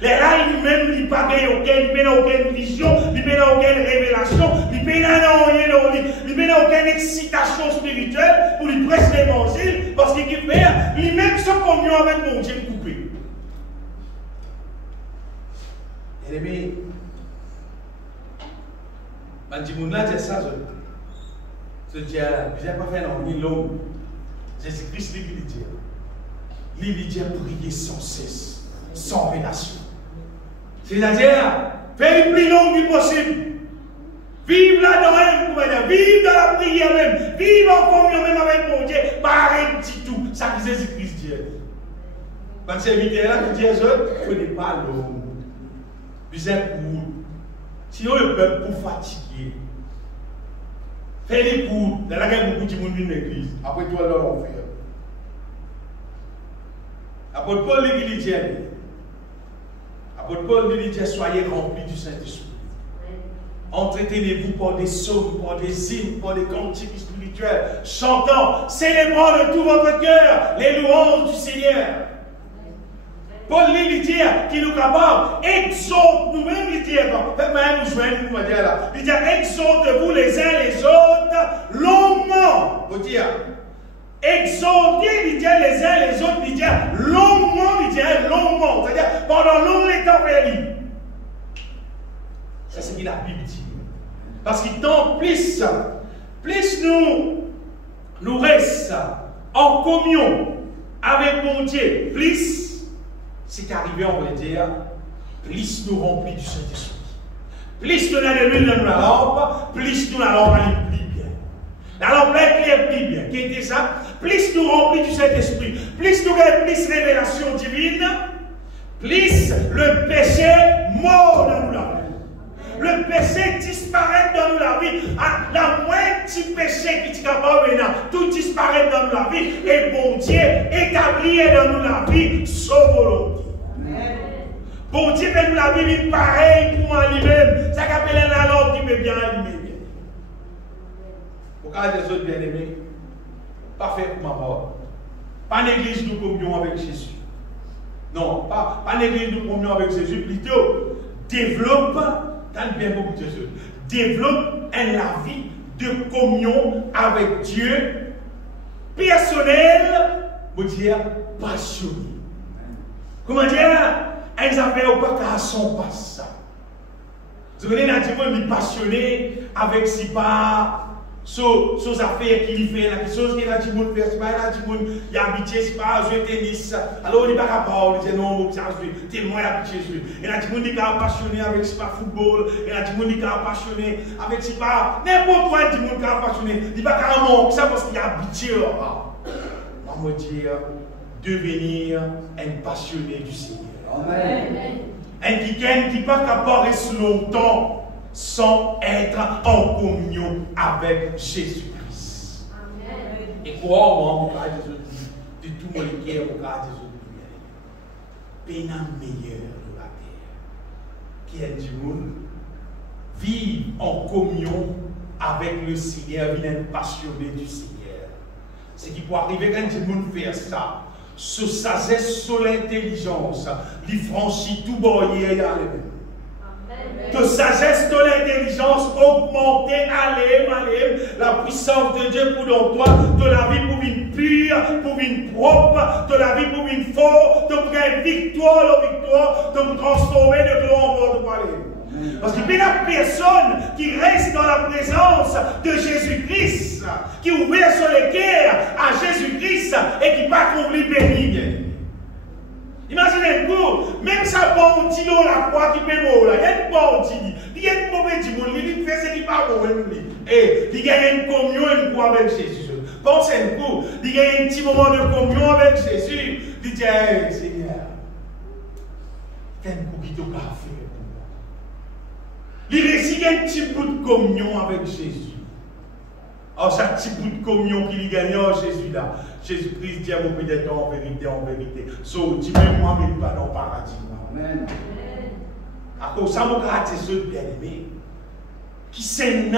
les là, lui-même, il n'a pas aucune vision, il n'a aucune révélation, il n'a aucune excitation spirituelle pour lui prêcher l'évangile, parce qu'il fait lui-même son communion avec bon Dieu coupé. Et bien, je dis, là, c'est ça, je dis, je n'ai pas fait non, ni l'homme. Jésus-Christ, il dit, prier sans cesse, sans relation. C'est-à-dire, faire le plus long que possible. Vivre là-dedans, vivre dans la prière même, vivre en communion même avec mon Dieu, pas arrêter tout. Ça que Jésus-Christ dit. Quand c'est serviteur là, qui dit, je ne connais pas l'homme. Puis un coup, sinon le peuple pour fatiguer. Fais des coups, dans la guerre, beaucoup de monde dans l'église. Après toi, là, on fait. Apôtre Paul l'église dit, Apôtre Paul lui dit, soyez remplis du Saint-Esprit. Entretenez-vous par des psaumes, par des hymnes, par des cantiques spirituels, chantant, célébrant de tout votre cœur les louanges du Seigneur. Paul lui dit qu'il nous capable, exhorte nous-mêmes, il dit, faites-moi nous joindre, nous dire là. Il dit, exhortez-vous les uns les autres longuement. Vous dire, exhortez, il dit les uns les autres, il dit longuement, c'est-à-dire pendant longtemps vers lui. C'est ce que la Bible dit. Parce qu'il tant plus nous restons en communion avec mon Dieu, plus c'est qu'arrivé, on va dire, plus nous remplit du Saint-Esprit. Plus nous avons de l'huile dans la lampe, plus nous la lampe plie bien. La lampe plie bien. Qui était ça? Plus nous remplit du Saint-Esprit, plus nous avons plus révélation divine, plus le péché mort dans nous la vie. Le péché disparaît dans nous la vie. La moitié péché qui est capable maintenant, tout disparaît dans nous la vie. Et bon Dieu établit dans nous la vie sans volonté. Bon Dieu fait nous la vie pareil pour lui-même. Ça qu'appelle la langue qui peut bien animer. Au cas des autres bien-aimés, pas faire ma mort. Pas négliger nous communion avec Jésus. Non, pas négliger nous communion avec Jésus. Plutôt, développe. Bien beaucoup de choses. Développe la vie de communion avec Dieu, personnelle, vous dire passionné. Comment dire? Elles avaient pas qu'à son passe. Vous voyez, il est passionné avec si pas. Sur affaires qu'il fait, la chose qu'il a dit, il a habitué, c'est pas jouer tennis. Alors on n'est pas capable, il dit non, ça joue, tellement il a habitué jouer. Il a dit, il est passionné avec c'est pas football, il a dit, il est passionné avec c'est pas n'importe quoi, il est passionné. Il n'est pas carrément ça parce qu'il est habitué. On va dire, devenir un passionné du Seigneur. Amen. Un qui n'est pas capable de rester longtemps sans être en communion avec Jésus-Christ. Et crois-moi, mon cas de tout mon cœur, mon cas de Jésus-Christ, peine meilleur de la terre, qui est du monde, vivre en communion avec le Seigneur, vivre passionné du Seigneur. Ce qui peut arriver quand du monde fait ça, sous sagesse, sous l'intelligence, il franchit tout barrière et aller. De sagesse, de l'intelligence, augmenter, aller, la puissance de Dieu pour dans toi, de la vie pour une pure, pour une propre, de la vie pour une forte, de pour une victoire, de vous transformer de gloire en gloire de parler. Parce qu'il y a personne qui reste dans la présence de Jésus-Christ, qui ouvre sur les cœurs à Jésus-Christ et qui va qu'on lui bénit. Imaginez-vous, même ça bon petit dans la croix qui peut mourir, il y a une bon petit, il y a une mauvaise monde, il fait ce qui pas bon et il y a une communion une croix avec Jésus. Pensez-vous, il y a un petit moment de communion avec Jésus, il dit hey, Seigneur, quel coup qui t'a fait pour moi. Il réussit un petit bout de communion avec Jésus. Alors, chaque petit bout de communion qu'il gagne en Jésus là, Jésus-Christ dit à mon pédêtre en vérité, en vérité. So, dis-moi, moi, mais pas dans le paradis. Amen. À cause de ça, mon gars, c'est ceux bien-aimés. Qui s'aiment,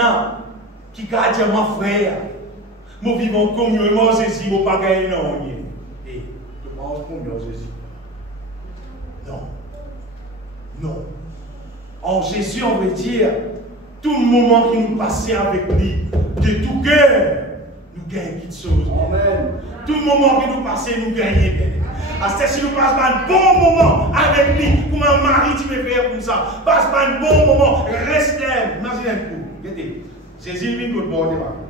qui gardent mon frère. Moi, vivons en communion, moi, Jésus, moi, pas gagner non. Et, tu penses communion, Jésus? Non. Non. En Jésus, on veut dire, tout le moment qui nous passait avec lui, de tout cœur, nous gagnons quelque chose. Amen. Tout le moment qui nous passait, nous gagnons. Si nous passons un bon moment avec lui, comme un mari qui me fait comme ça, passe un bon moment, reste là. Imaginez-vous, regardez, Jésus vient pour le bord de ma vie.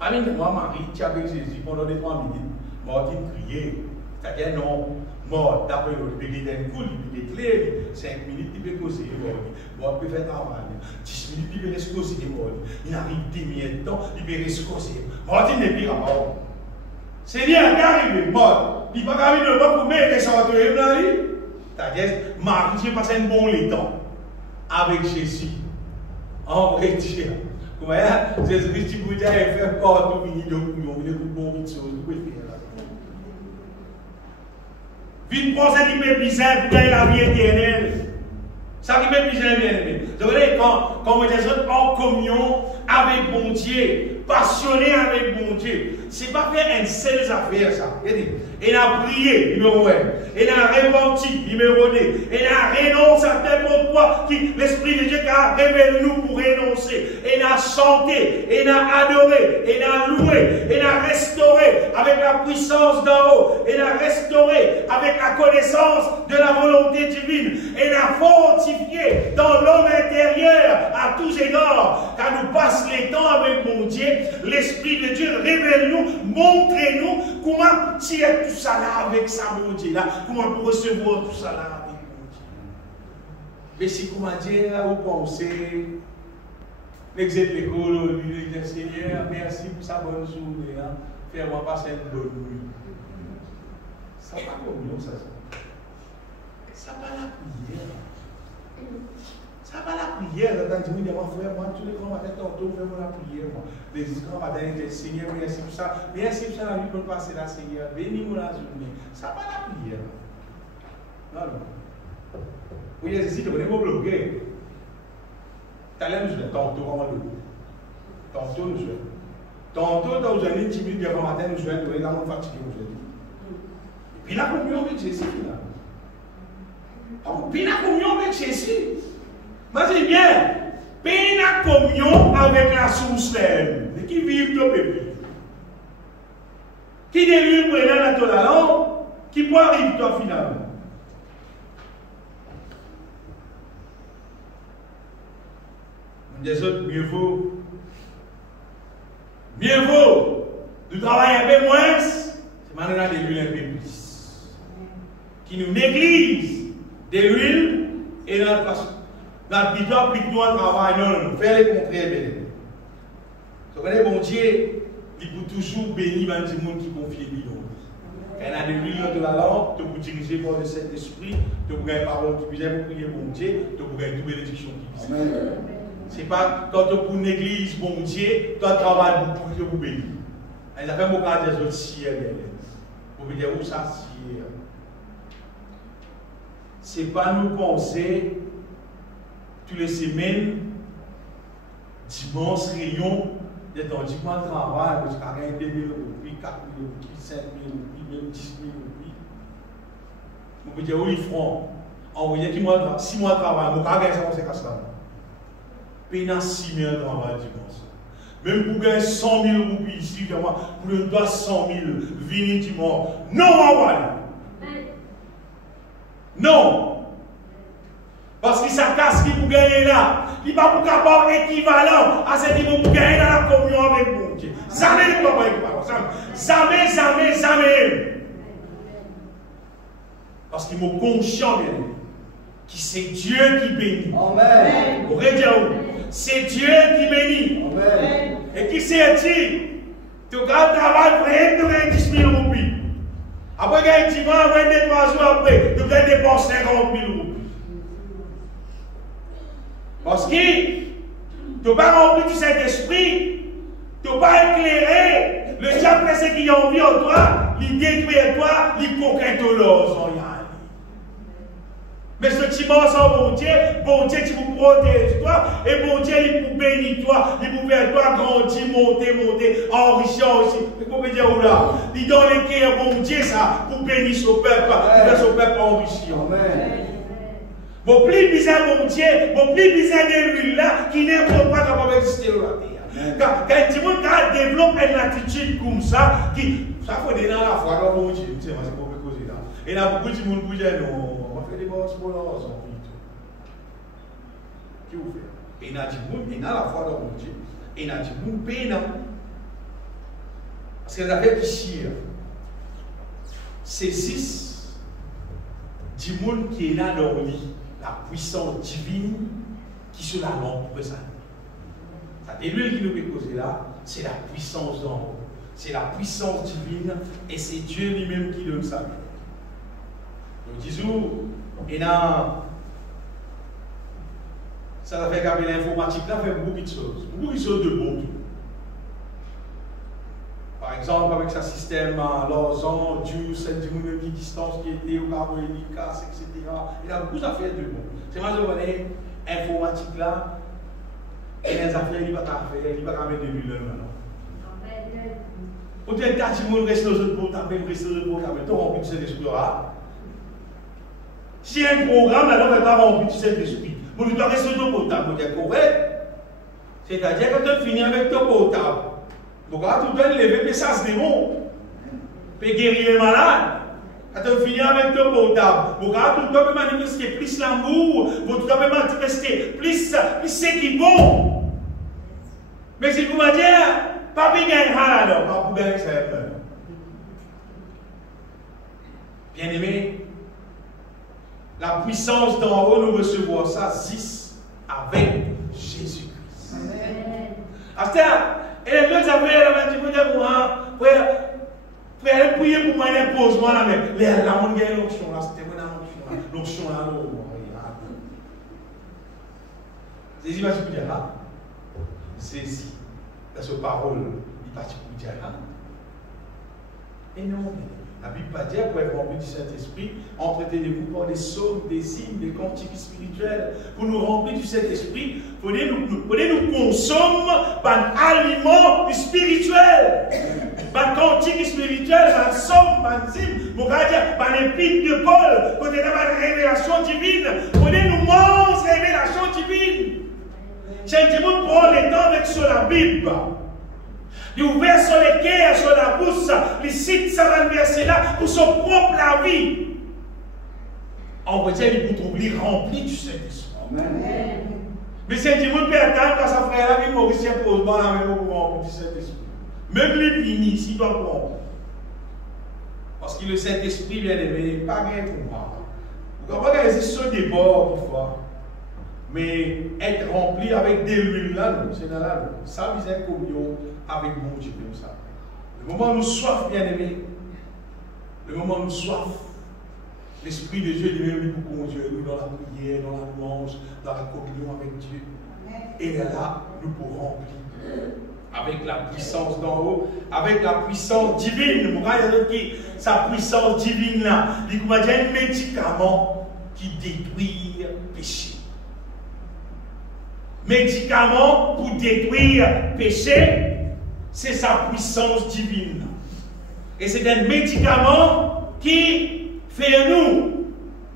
Amen, moi, Marie, tu es avec Jésus pendant les 3 minutes, moi, tu crier. C'est-à-dire, non, moi, d'après le pays d'un coup, il est clair, 5 minutes, il peut causer, moi, il peut faire travail. 10 minutes, il peut rester causer, il arrive 10 minutes de temps, il peut rester causer. Moi, tu n'es plus à mort. Seigneur, il arrive, mort. Il ne va pas arriver de mort pour mettre les sortes de vie. C'est-à-dire, Marie, j'ai passé un bon temps avec Jésus. En vrai, Dieu. Comment Jésus-Christ, tu peux dire, il fait partout, il y a beaucoup de choses, vous pouvez faire là. Vite penser qu'il peut bizarre pour gagner la vie éternelle. Ça qui peut bizarre, bien aimé. Vous voyez, quand on est en communion avec bon Dieu, passionné avec bon Dieu, ce n'est pas faire une seule affaire, ça. Il a prié, numéro 1. Il a repenti, numéro 2. Il a renoncé à n'importe quoi qui l'Esprit de Dieu a révélé nous pour renoncer. Il a chanté, il a adoré, il a loué, il a restauré avec la puissance d'en haut. Il a restauré avec la connaissance de la volonté divine. Il a fortifié dans l'homme intérieur à tous égards. Quand nous passons les temps avec mon Dieu, l'Esprit de Dieu révèle-nous, montrez-nous comment tirer tout ça là avec sa mon Dieu là, comment pour recevoir tout ça là avec mon Dieu. Mais si comment dire, vous pensez, l'exemple de l'école, il dit Seigneur, merci pour sa bonne journée, hein. Fais-moi passer une bonne nuit. Ça va comme ça. Ça va la prière. Ça va la prière. Quand tu dis, mon frère, moi, tous les grands matins, tantôt, fais-moi la prière. Les grands matins, ils disent, Seigneur, merci pour ça. Merci pour ça, la vie pour passer là, Seigneur. Bénis-moi la journée. Ça va la prière. Non, non. Oui, si tu connais mon bloqué. Tu as l'air de jouer. Tantôt, comment le jouer. Tantôt, nous jouons. Tantôt, dans une 10 minutes avant matin, nous jouons. Nous sommes fatigués aujourd'hui. Et puis la communion avec Jésus, là. Puis la communion avec Jésus. Mais c'est bien. Puis la communion avec la source même. Qui vit au peuple. Qui délivre la langue, qui peut arriver toi finalement. Des autres, mieux vaut de travailler un peu moins, c'est maintenant de l'huile un peu plus. Qui nous néglige de l'huile et notre plutôt applique-nous un travail. Non, fais le contraire, bien. Vous connaissez, bon Dieu, il peut toujours bénir les gens qui confient lui. Quand il y a de l'huile dans la lampe, tu peux diriger par le Saint-Esprit, tu peux gagner parole qui vient pour prier bon Dieu, tu peux gagner toute bénédiction qui vient. Ce n'est pas quand tu es pour une église, bon Dieu, tu travailles pour que vous bénir. Il a fait beaucoup de autres sièges. Vous pouvez dire où ça siège. Ce n'est pas nous penser toutes les semaines, dimanche, réunion, d'être en dimanche de travail, parce qu'il y a 2 000 roupies, 4 000 roupies, 5 000 roupies, même 10 000 roupies. Vous pouvez dire où ils feront. Envoyez 6 mois de travail, vous pouvez gagner ça, c'est comme ça. Puis il y a 6 000 de travail dimanche. Même pour gagner 100 000 roupies ici, pour le doigt 100 000, venir dimanche. Non, Wawali. Non. Parce que ça casse qui pour gagner là. Il n'est pas capable équivalent à ce qu'il faut gagner dans la communion avec mon Dieu. Jamais il ne peut pas équivalent. Jamais. Parce qu'il m'a conscient, bien aimé, que c'est Dieu qui bénit. Amen. Vous voyez, c'est Dieu qui bénit. Amen. Et qui c'est-il? Tu as travaillé, tu as 10 000 roupies. Après, tu as dit, après 2-3 jours après, tu as dépensé 50 000 roupies. Parce que tu n'as pas rempli du Saint-Esprit, tu n'as pas éclairé. Le diable, c'est qu'il a envie en toi, il détruit toi, il coquette au lors. Mais ce petit mot sans bon Dieu, tu vous protège toi, et bon Dieu, il vous bénit toi, il vous fait toi grandir, monter, enrichir aussi. Mais comment dire là? Il donne les cœurs, bon Dieu, ça, pour bénir son peuple, pour faire son peuple enrichir. Amen. Bon, plus bizarre, mon Dieu, bon, plus bizarre de lui là, qui n'est pas capable d'exister sur la terre. Quand tu développe une attitude comme ça, ça faut donner la foi dans mon Dieu, c'est pas causer là. Et là, beaucoup de monde bouge, non. Qui vous fait? Et il a dit, il a la foi dans mon Dieu. Et il a dit, mon pénal. Parce qu'elle avait ici, c'est 6 du monde qui est là dans le lit, la puissance divine qui se la lampe pour ça. C'est l'huile qui nous fait causer là, c'est la puissance d'en haut. C'est la puissance divine et c'est Dieu lui-même qui donne ça. Donc, disons, il a. Ça fait qu'avec l'informatique, là, fait beaucoup de choses. Beaucoup de choses de bon. Par exemple, avec ce système, l'orzon, Dieu, c'est du monde qui distance qui était au Caroline, casse, etc. Il a beaucoup d'affaires de bon. C'est moi, je connais l'informatique là, et les affaires, il va pas faire, il va pas mettre de l'huile maintenant. Peut-être que tu reste dans le portable, reste dans le portable, tu remplis de cet esprit-là. Si un programme, alors, tu vas remplir de cet esprit. Pour tu dois rester dans le portable, c'est correct. C'est-à-dire que quand tu finis avec ton portable, tu dois lever, mais ça se démonte. Tu peux guérir les malades. Quand tu finis avec ton portable, tu dois manifester plus l'amour, tu dois manifester plus ce qui est bon. Mais si vous me dites, pas bien gagner alors, pas pour gagner ça. Bien aimé, la puissance d'en haut, nous recevons ça 6 avec Jésus-Christ. Amen. Et les deux affaires, là, tu peux dire, frère, prier pour moi, impose-moi là, mais là, on gagne l'onction là, c'était moi l'onction là, c'est ici, tu peux dire là. C'est ici. Dans ce parole, il va te dire là. Et non, la Bible va dire pour être rempli du Saint-Esprit, entretenez-vous par des psaumes, des hymnes, des cantiques spirituels. Pour nous remplir du Saint-Esprit, il faut nous consommer par aliment spirituel. Par cantique spirituel, par psaume, par hymne, par l'épître de Paul, pour nous avoir une révélation divine. Pour nous manger une révélation divine. J'ai dit, vous prenez le temps avec sur la Bible. Il ouvert sur les cœurs, sur la bouche, il cite ça va verser là pour son propre la vie. En vrai, il peut trouver rempli du Saint-Esprit. Amen. Mais c'est du monde peut attendre quand sa frère là, il Mauricien pose dans la même pour remplir du Saint-Esprit. Même les finis, s'il doit prendre. Parce que le Saint-Esprit, bien aimé, pas bien pour moi. Vous comprenez, il existe ce débat parfois. Mais être rempli avec des huiles là, c'est dans la ça vise une communion avec mon Dieu comme ça. Le moment où nous soif, bien aimé, le moment où nous soif, l'Esprit de Dieu lui-même pour conduire nous dans la prière, dans la louange, dans la communion avec Dieu. Et là, nous pourrons remplir avec la puissance d'en haut, avec la puissance divine. Vous voyez, sa puissance divine là, il y a un médicament qui détruit le péché. Médicament pour détruire le péché, c'est sa puissance divine. Et c'est un médicament qui fait nous,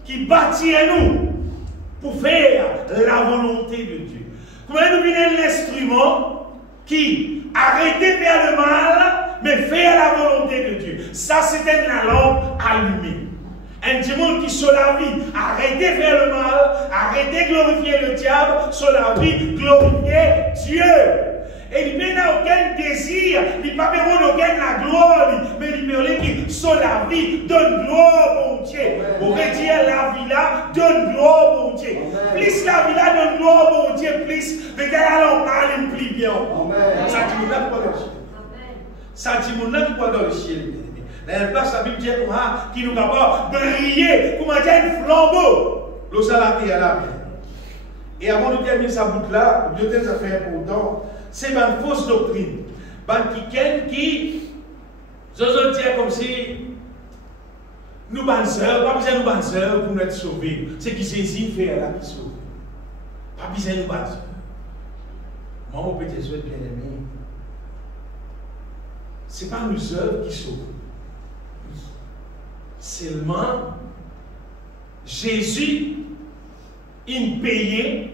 qui bâtit nous pour faire la volonté de Dieu. Comment nous venons l'instrument qui arrête de faire le mal, mais fait la volonté de Dieu. Ça, c'est une lampe allumée. Un démon qui sur la vie, arrêtez de faire le mal, arrêtez de glorifier le diable, sur la vie, glorifier Dieu. Et il n'a aucun désir, il n'a pas aucun la gloire, mais il peut qui sur la vie, donne gloire au Dieu. On pourrait dire la vie là, donne gloire au Dieu. Plus la vie là, donne gloire au Dieu, plus, mais quand on parle, il plie bien. Ça dit, on n'a pas dans le ciel. Ça dit, on n'a pas dans le ciel. Dans la place, la Bible dit qui nous capable de briller, comment dire, un flambeau. L'eau à la terre. Et avant de terminer sa boucle là, deux thèmes ça fait important, c'est une fausse doctrine. Qui, je veux dire comme si, nous bonnes sœurs, pas besoin de nous bonnes sœurs pour nous être sauvés. C'est qui Jésus fait là qui sauve. Pas besoin de nous bonnes sœurs. Moi, mon petit souhait bien aimé, ce n'est pas nous œuvres qui sauvent. Seulement, Jésus, il payait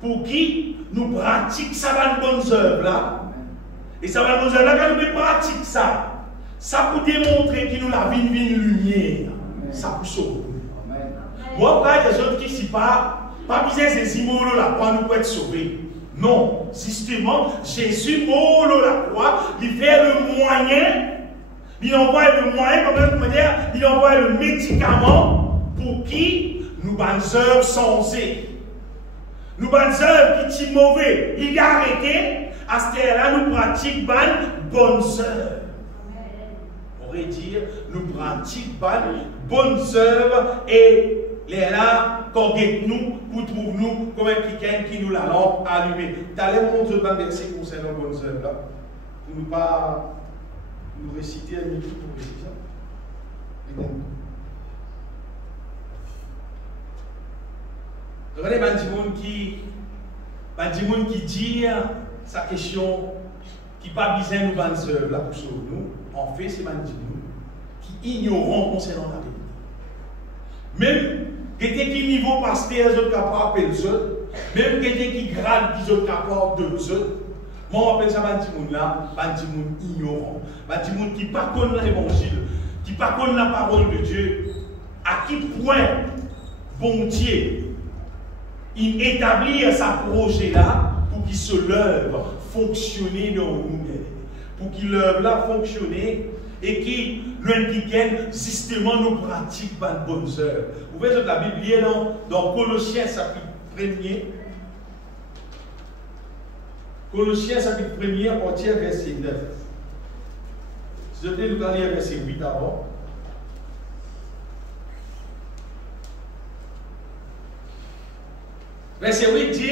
pour qui nous pratique ça va de bonnes œuvres là. Et ça va de bonnes œuvres là, quand nous pratiquons ça pour démontrer qu'il nous la vie une lumière. Ça pour sauver. Moi, pas des autres qui s'y pas besoin de ces mots là pour nous être sauvés. Non, justement, Jésus, mort la croix, il fait le moyen. Il envoie le moyen, comment dire, il envoie le médicament pour qui nous bonnes œuvres censées. Nous bonnes œuvres qui sont mauvais. Il a arrêté, à ce terre-là, nous pratiquons bonnes œuvres. On pourrait dire, nous pratiquons bonnes œuvres et les là, quand nous, pour trouver nous comme un quelqu'un qui nous la lampe allumée. T'allais montrer un verset concernant bonnes œuvres là, pour ne pas nous réciter un minute pour réciter ça. Regardez, il y a qui dit sa question, qui n'a pas besoin de nous bonnes œuvres là pour sauver nous. En fait, c'est qui ignorant concernant la vérité. Même qui niveau pasteur, les autres capables les autres, même qui grade, les autres capables de autres. Moi, on appelle ça Bandimoun là, Bandimoun ignorant. Bandimoun qui ne connaît pas l'évangile, qui ne connaît pas la parole de Dieu. À qui point, bon Dieu, il établit sa projet là pour qu'il se lève, fonctionner dans nous-mêmes. Pour qu'il lève là, fonctionner et qui, le justement, nous pratique par de bonnes œuvres. Vous voyez la Bible dans Colossiens chapitre 1er. Colossiens chapitre 1er, à partir verset 9. Si je vais nous lire verset 8 avant. Verset 8 dit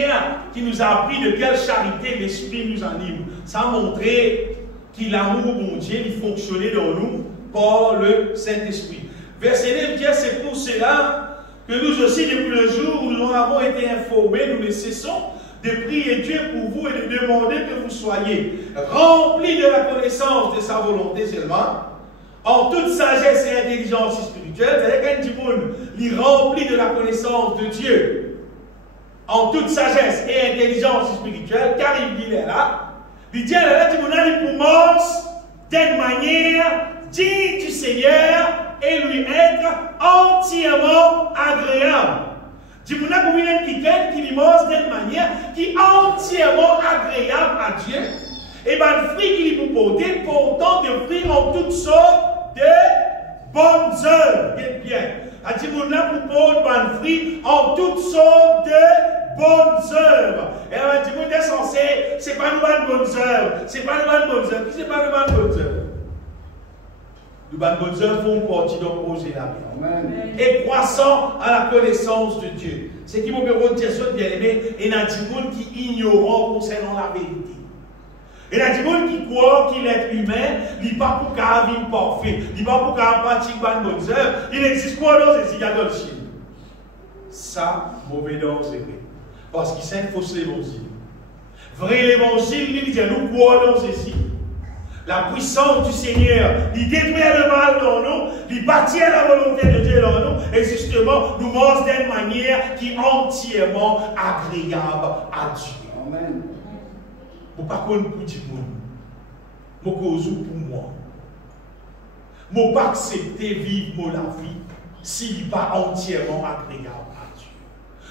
qu'il nous a appris de quelle charité l'Esprit nous anime. Ça a montré que l'amour de Dieu il fonctionnait dans nous par le Saint-Esprit. Verset 9 dit c'est pour cela que nous aussi, depuis le jour où nous en avons été informés, nous ne cessons de prier Dieu pour vous et de demander que vous soyez remplis de la connaissance de sa volonté seulement, en toute sagesse et intelligence spirituelle. C'est-à-dire qu'un il remplit de la connaissance de Dieu en toute sagesse et intelligence spirituelle, car il dit là, il dit là, il commence d'une manière digne du Seigneur et lui être entièrement agréable. Dimouna pour quelqu'un qui commence d'une manière qui est entièrement agréable à Dieu, et bien le fruit qu'il peut porter, portant des fruits en toutes sortes de bonnes œuvres. Bien. À Dimouna pour porter des fruits en toutes sortes de bonnes œuvres. Et on dit, vous êtes censé, c'est pas une bonne œuvre. C'est pas une bonne œuvre. C'est pas une bonne œuvre. Les bonnes œuvres font partie d'un projet d'avenir. Et croissant à la connaissance de Dieu. C'est qui mon bureau de Dieu, bien aimé, et il y a des gens qui ignorent concernant la vérité. Et il y a des gens qui croient qu'il est humain, il n'est pas pour qu'un vivre parfait, il n'est pas pour qu'un pratique de bonnes œuvres. Il existe quoi dans ces cigares dans le ciel? Ça, mauvais dans c'est vrai. Parce qu'il c'est un faux évangile. Vrai l'évangile, il dit nous croyons dans ceci. La puissance du Seigneur, il détruit le mal dans nous, il bâtit la volonté de Dieu dans nous, et justement, nous mange d'une manière qui est entièrement agréable à Dieu. Amen. Je ne pas pour tout le monde. Je ne pour moi. Je ne pas accepter vivre la vie s'il n'est pas entièrement agréable à Dieu.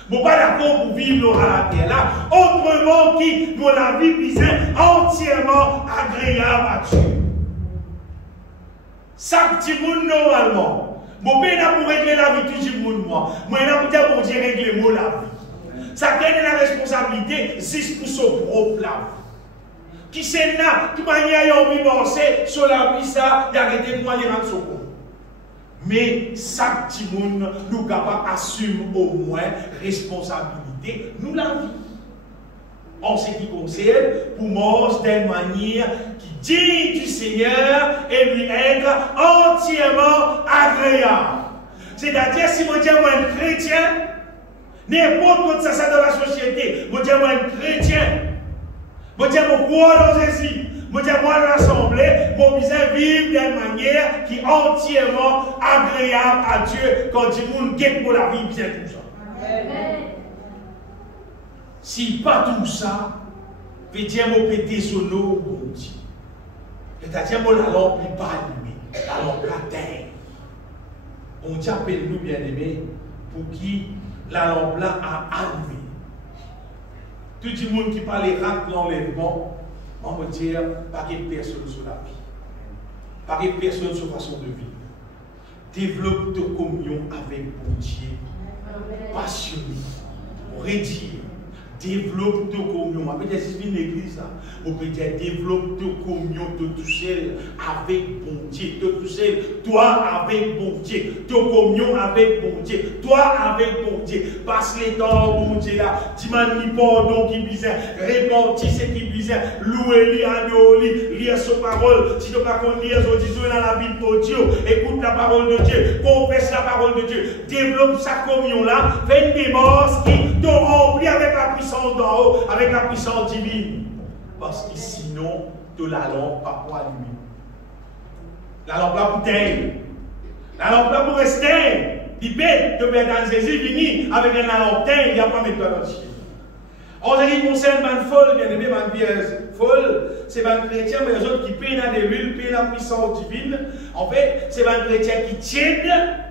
Je ne suis pas d'accord pour vivre à la terre là. Autrement, qui nous la vie bizarre entièrement agréable à Dieu. Ça, petit monde normalement. Mon père n'a pour régler la vie tout le monde, moi. Moi, il n'a pour dire pour Dieu régler moi la vie. Ça gagne la responsabilité, c'est pour son propre la vie. Qui c'est là, qui m'a dit à envie de penser sur la vie, ça, il a arrêté de moi, il rend son compte. Mais ça, petit monde, nous capables d'assumer au moins responsabilité, nous la vie. En ce qui concerne, pour manger d'une manière qui dit du Seigneur et lui être entièrement agréable. C'est-à-dire, si vous dites moi un chrétien, n'importe quoi ça dans la société, vous dites moi un chrétien, vous dites moi croire dans Jésus, vous dites moi l'assemblée, vous besoin vivre d'une manière qui est entièrement agréable à Dieu quand du monde guette pour la vie, bien tout ça. Amen. Si pas tout ça, veut dire mon pété sur l'eau, bon Dieu. C'est-à-dire mon la lampe n'est pas allumée, la lampe la terre. On dit appelle nous bien aimés pour qui la lampe là a allumé. Tout le monde qui parle rate l'enlèvement, on va dire pas de personne sur la vie, pas de personne sur façon de vivre. Développe de communion avec mon Dieu, passionné, redire. Développe de communion. Avec une église, on peut dire développe de communion de tout seul avec bon Dieu. De tout seul, toi avec bon Dieu. De communion avec bon Dieu. Toi avec bon Dieu. Passe les temps, bon Dieu là. Dis-moi, pardon qui bizarre. Répartis ce qui bizarre. Louez-lui, adorez-lui. Lire sa parole. Si tu n'as pas qu'on lire, on dit dans la Bible de Dieu. Écoute la parole de Dieu. Confesse la parole de Dieu. Développe sa communion là. Fais une démarche qui te remplit avec la puissance d'en haut, avec la puissance divine. Parce que sinon, de la lampe pas pour allumer. La lampe là pour teindre. La lampe là pour rester. Il peut te mettre dans Jésus, venir avec un lampe teindre, il n'y a pas mettre dans le ciel. En ce qui concerne les folles, bien aimé, les pièces folles, c'est les chrétiens, mais les autres qui payent dans des villes, payent la puissance divine. En fait, c'est les chrétiens qui tiennent,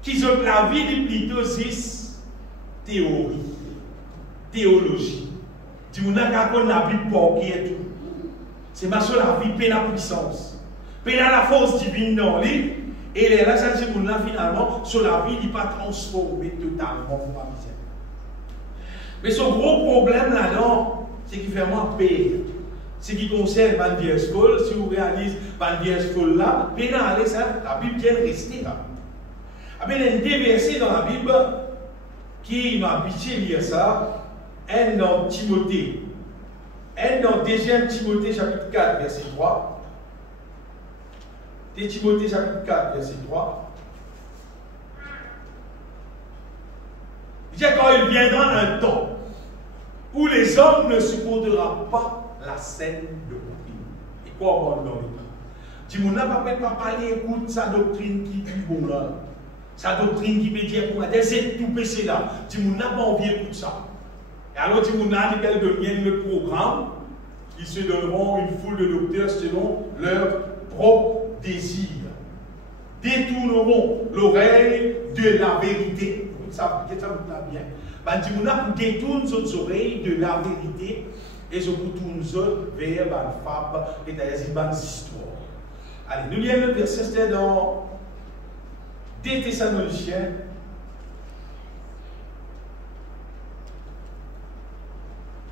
qui ont la vie de plutôt 6 théories. Théologie. Tu m'as dit la Bible pour qui est tout. C'est ma seule vie, paix la puissance. Paix la force divine dans lui. Et là, ça dit là finalement, sur la vie, il n'est pas transformé totalement pour la misère. Mais son gros problème là-dedans, c'est qu'il fait moins paix. Ce qui concerne Van Dierschool, si vous réalisez Van Dierschool là, paix là, la Bible vient rester là. Il y a des versets dans la Bible qui m'a habitué à lire ça. Un dans Timothée. Un dans 2 Timothée chapitre 4, verset 3. 2 Timothée chapitre 4, verset 3. Il dit quand il viendra un temps où les hommes ne supporteront pas la saine doctrine. Et quoi on va dans le temps? Dis-moi, n'a pas parler, écoute sa doctrine qui dit bon là. Sa doctrine qui veut dire pour moi, c'est tout péché là. Dis-moi, n'a pas envie d'écouter ça. Et alors, tu m'as dit qu'elles deviennent le programme, ils se donneront une foule de docteurs selon leur propre désir. Détourneront l'oreille de la vérité. Ça vous l'a bien. Ben, tu m'as détourne nos oreilles de la vérité et je vous tourne vers la fable et d'ailleurs une histoire. Allez, nous lisons le verset, c'était dans 2 Thessaloniciens.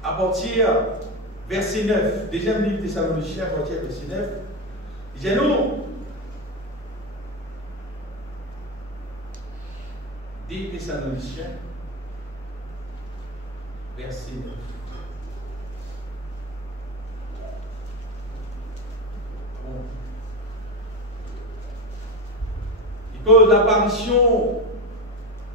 À partir verset 9, deuxième livre Thessaloniciens, à partir verset 9, il dit non. 2 Thessaloniciens, verset 9. Bon. Et que l'apparition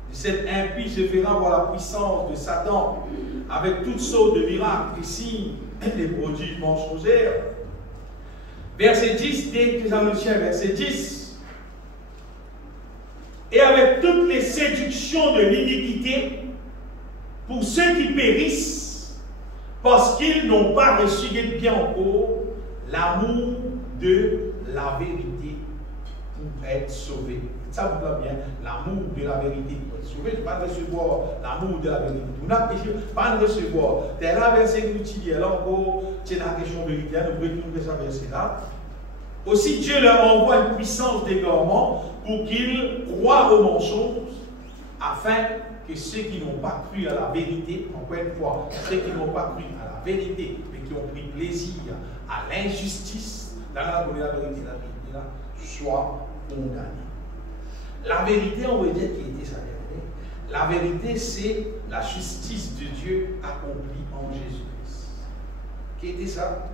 de cet impie se fera par la puissance de Satan avec toutes sortes de miracles, des signes, des prodiges mensongers. Verset 10, 2 Thessaloniciens, verset 10. Et avec toutes les séductions de l'iniquité pour ceux qui périssent, parce qu'ils n'ont pas reçu bien encore l'amour de la vérité. pour être sauvé. Ça vous plaît bien, l'amour de la vérité pour être sauvé. Je ne pas recevoir l'amour de la vérité. Vous n'avez pas recevoir. C'est là verset que nous tirons là encore, c'est la question de vérité. Nous pouvons trouver ce verset là. Aussi Dieu leur envoie une puissance d'égarement pour qu'ils croient aux mensonges, afin que ceux qui n'ont pas cru à la vérité, encore une fois, ceux qui n'ont pas cru à la vérité, mais qui ont pris plaisir à l'injustice, dans la vérité, là, soient condamnés. La vérité, on veut dire qui était sa vérité. La vérité, c'est la justice de Dieu accomplie en Jésus-Christ. Qui était ça?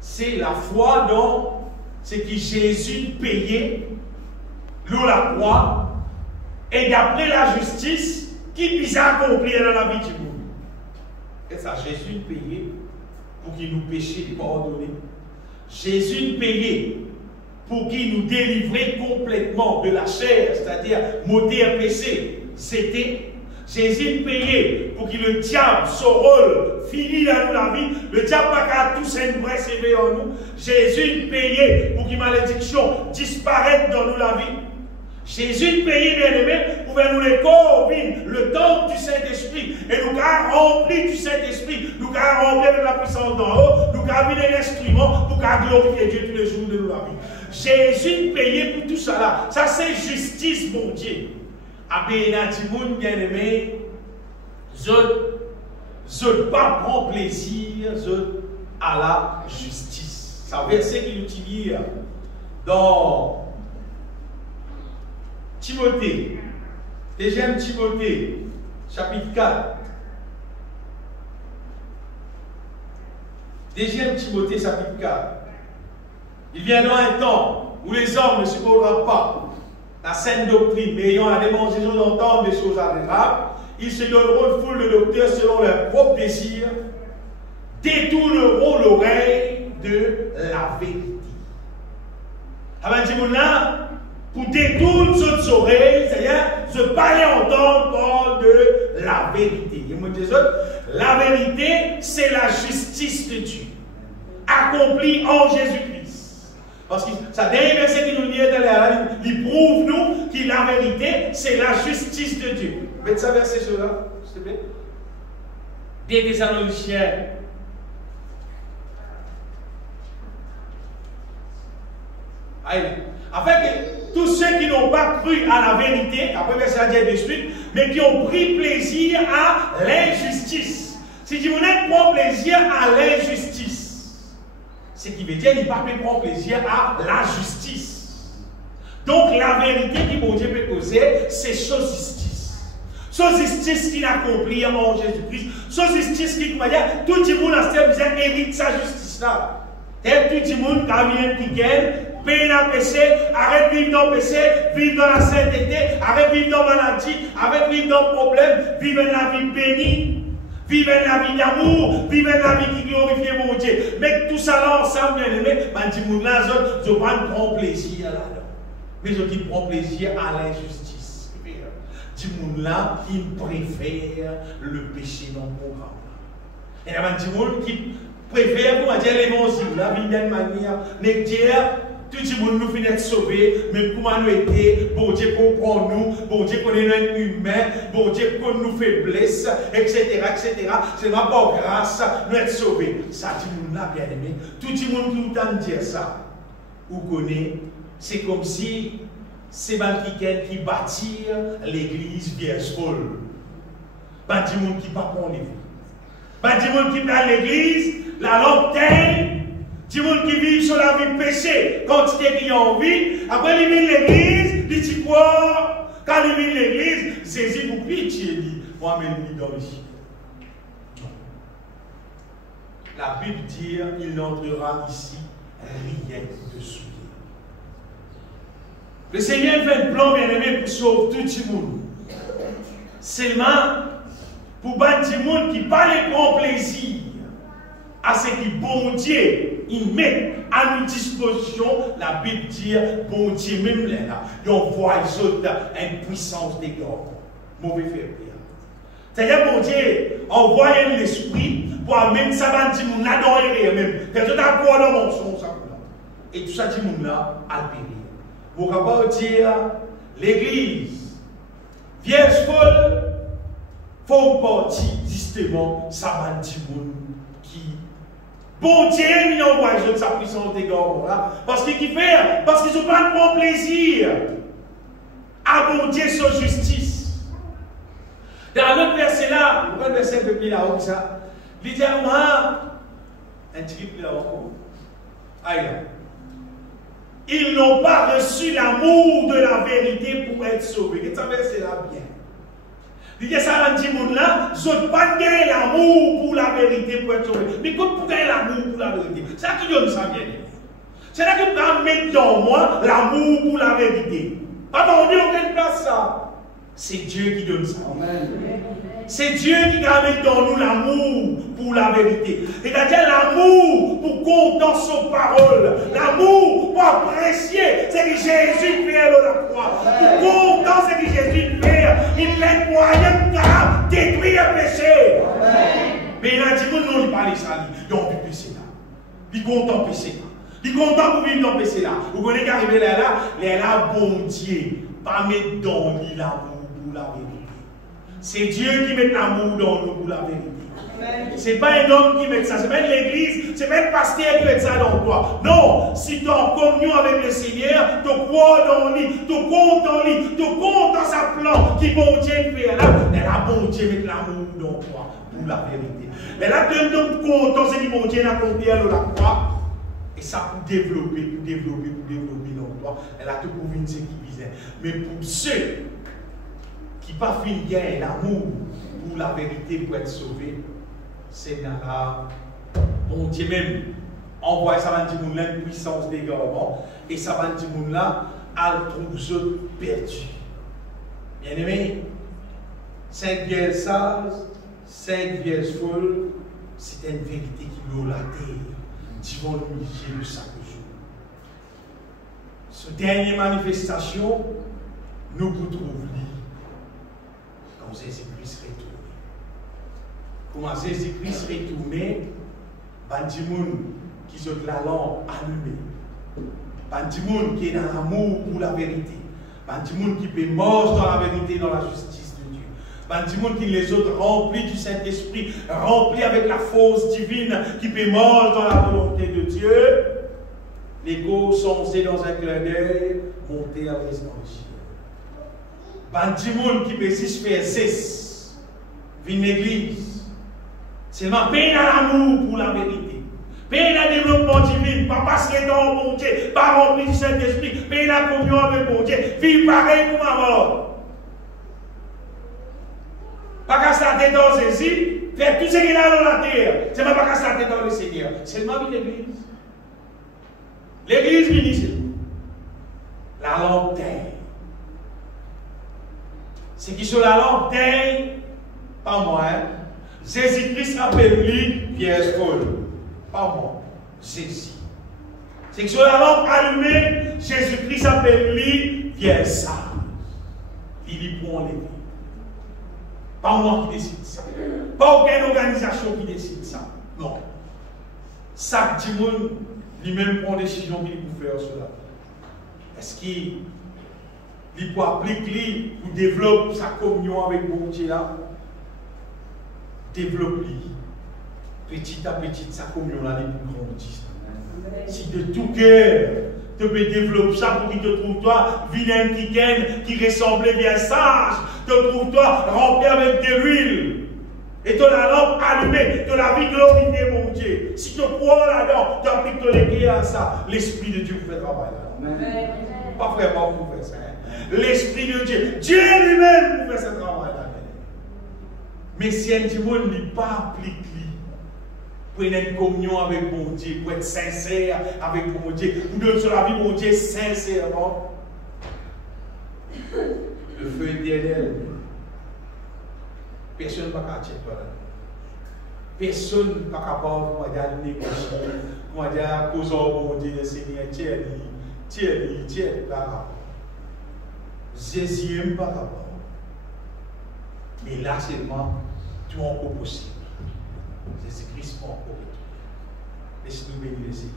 C'est la foi dans ce que Jésus payait, l'eau la croix, et d'après la justice qui puisse accomplir dans la vie du monde. Et ça, Jésus payait pour qu'il nous péchait pardonner. Jésus payait pour qu'il nous délivrait complètement de la chair, c'est-à-dire maudire péché. C'était Jésus payait pour que le diable, son rôle fini dans la vie, le diable n'a qu'à tout s'impressionner en nous. Jésus payait pour que malédiction disparaisse dans nous la vie. Jésus payait, bien aimé, pour faire nous les corps, le temple du Saint-Esprit. Et nous avons rempli du Saint-Esprit, nous avons rempli avec la puissance d'en haut, nous avons mis l'instrument pour glorifier Dieu tous les jours de nous la vie. Jésus payait pour tout ça là. Ça c'est justice, mon Dieu. Après, Natimoun, bien aimé, je pas prendre plaisir à la justice. Ça verset qu'il utilise dans Timothée, 2 Timothée, chapitre 4. 2 Timothée, chapitre 4. Il viendra un temps où les hommes ne supporteront pas la saine doctrine, mais ayant la démonstration d'entendre des choses agréables, ils se donneront une foule de docteurs selon leur propre désir, détourneront l'oreille de la vérité. Avant de là, pour détourner nos oreilles, c'est-à-dire se parler entendre de la vérité. La vérité, c'est la justice de Dieu, accomplie en Jésus-Christ. Parce que ça dernier verset qui nous lie il prouve nous que la vérité, c'est la justice de Dieu. Mettez ça verset sur là, s'il te plaît. Des Thessaloniciens. Afin que tous ceux qui n'ont pas cru à la vérité, après verset dire de suite, mais qui ont pris plaisir à l'injustice. Si tu voulais prendre plaisir à l'injustice, ce qui veut dire qu'il ne peut pas prendre plaisir à la justice. Donc la vérité qui mon Dieu peut causer, c'est sa justice. Sa justice qu'il accomplit en Jésus-Christ. Sa justice qui, comment dire, tout le monde a cette hérite sa justice là. Et tout le monde qui vient qui gagne, paye la péché, arrête de vivre dans le péché, vivre dans la sainteté, arrête de vivre dans la maladie, arrête de vivre dans le problème, vivre la vie bénie. Vivez la vie d'amour, vivez la vie qui glorifie mon Dieu. Mais tout ça là ensemble, bien aimé, je prends plaisir là-dedans. Mais je dis prends plaisir à l'injustice. Dis-moi là, il préfère le péché dans le programme. Et il y a des gens qui préfèrent, comment dire, l'évangile, la vie d'une manière, mais dire, tout le monde nous finit de sauver, mais comment nous aider, bon Dieu comprend nous, bon Dieu connaît notre humain, bon Dieu connaît nos faiblesses, etc., etc. C'est ma bonne grâce, nous être sauvés. Ça, tout le monde là, bien aimé. Tout le monde qui nous entend dire ça, vous connaissez, c'est comme si c'est quelqu'un qui bâtit l'église vierge folle. Pas du monde qui ne pas prendre les vies. Pas du monde qui prend l'église, la lanterne. Du monde qui vit sur la vie péché, quand il a envie, après il vient l'église, il dit quoi? Quand il vient l'église, saisis pour pitié, il dit, moi-même, il dans le ciel. La Bible dit, il n'entrera ici rien de souillé. Le Seigneur fait un plan bien aimé pour sauver tout le monde. Seulement, pour battre du monde qui pas les prend plaisir à ce qui bon Dieu il met à notre disposition, la Bible dit, bon Dieu même là, il envoie une puissance des gars. Mauvais fait. C'est-à-dire, bon Dieu envoie l'esprit pour amener ça dans le monde là dans les même. C'est tout à quoi dans mon son, ça. Et tout ça, le monde là, à le périr. pour capable dire l'église, vierge folle, font partie justement, ça m'a dit qui. Bon Dieu, il envoie de sa puissance des gars, parce qu'ils fait, parce qu'ils n'ont pas de bon plaisir à bon Dieu sa justice. Dans l'autre verset là, le verset de plus là-haut, ça, il dit à moi, un triple là-haut, aïe là. Ils n'ont pas reçu l'amour de la vérité pour être sauvés. Et ça verset là bien. Il dit à ça, dit là, je n'ai pas gagné l'amour pour la vérité pour être sauvé. Mais quand vous gagnez l'amour pour la vérité, c'est là qui donne ça bien. C'est là que vous allez mettre dans moi l'amour pour la vérité. Pas dans Dieu, aucune place ça. C'est Dieu qui donne ça. Amen. C'est Dieu qui ramène dans nous l'amour pour la vérité. C'est-à-dire l'amour pour compter son parole. L'amour pour apprécier ce que Jésus fait à la croix. Pour compter ce que Jésus fait. Il est moyen de détruire le péché. Mais il a dit, non, il parle ça. Il a envie de péché là. Il compte en péché là. Il compte pour vivre dans le péché là. Vous connaissez qu'arriver là, bon Dieu, pas mettre dans lui l'amour pour la vérité. C'est Dieu qui met l'amour dans nous pour la vérité. Ce n'est pas un homme qui met ça, ce n'est pas l'église, ce n'est pas le pasteur qui met ça dans toi. Non, si tu es en communion avec le Seigneur, tu crois dans lui, tu comptes en lui, tu comptes dans sa plan qui bon Dieu fait là, et là, bon Dieu met l'amour dans toi pour la vérité. Mais là, tu es content, c'est que bon Dieu a accompli la croix, et ça pour développer dans toi. Et là, tu trouves une ce qui visait. Mais pour ceux qui n'ont pas fini gagner l'amour pour la vérité pour être sauvé, c'est dans la bon Dieu même envoie ça va dire une puissance d'égarement et ça va dire là elle trouve ceux perdus. Bien aimé, 5 vierges sages, 5 vierges folles, c'est une vérité qui l'eau la terre, divant le milieu de chaque jour. Cette dernière manifestation, nous vous trouvons quand Jésus-Christ retourne. Comment Jésus-Christ retourné, Bandimoun qui se la lampe allumée, Bandimoun qui est dans l'amour pour la vérité, Bandimoun qui peut manger dans la vérité, dans la justice de Dieu, Bandimoun qui les autres remplis du Saint-Esprit, remplis avec la force divine qui peut manger dans la volonté de Dieu. L'ego songé dans un clin d'œil, monter à l'est dans le ciel. Bandimoun qui peut 6 faire 6, vine l'église. C'est ma peine à l'amour pour la vérité. Peine à développement divin, pas passer dans mon Dieu, pas rempli du Saint-Esprit, peine à communion avec mon Dieu, vivre pareil pour ma mort. Pas qu'à sa tête dans Jésus, faire tout ce qu'il a dans la terre, c'est pas qu'à sa tête dans le Seigneur. C'est ma vie l'église. L'église vient ici. La lampe teint. C'est qui sur la lampe teint, pas moi, hein? Jésus-Christ appelle lui vierge folle. Pas moi, Jésus. C'est que sur la lampe allumée, Jésus-Christ appelle lui vierge sage. Il y prend les vies. Pas moi qui décide ça. Pas aucune organisation qui décide ça. Non. Chaque dimanche, lui-même prend des décisions qu'il peut faire cela. Est-ce qu'il peut appliquer, pour développer sa communion avec mon Dieu là? Développe-lui. Petit à petit, sa communion là, il peut grandir. Si de tout cœur, tu peux développer ça pour qu'il te trouve toi, vilain qui ressemblait bien sage, te trouve toi rempli avec de l'huile. Et tu as la lampe allumée, tu as la vie glorifiée, mon Dieu. Si tu crois là-dedans, tu appliques ton église à ça. L'Esprit de Dieu vous fait travail là. Pas vraiment pour faire ça. L'Esprit de Dieu, Dieu lui-même vous fait ce travail là. Mais si un monde n'est pas appliqué, pour être en communion avec mon Dieu, pour être sincère avec mon Dieu, pour donner sur la vie mon Dieu sincèrement, le feu éternel, personne ne peut catcher par là. Personne ne peut capable de négocier, de causer au Dieu le Seigneur, tiens, là. Jésus n'est pas capable. Mais là seulement, tout est encore possible. Jésus-Christ pas encore. Laisse-nous bénir le Seigneur.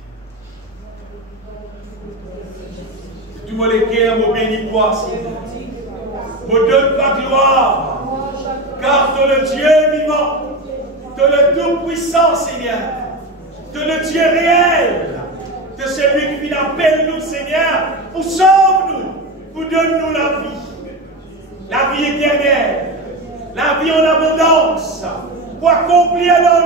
Tu me l'équerre, mon bénis-toi, Seigneur. Me donne ta gloire. Car tu es le Dieu vivant. Tu es le Tout-Puissant, Seigneur. Tu es le Dieu réel. Tu es celui qui vient appelle nous, Seigneur, pour sauve-nous, pour donne-nous la vie éternelle, la vie en abondance, pour accomplir dans nous.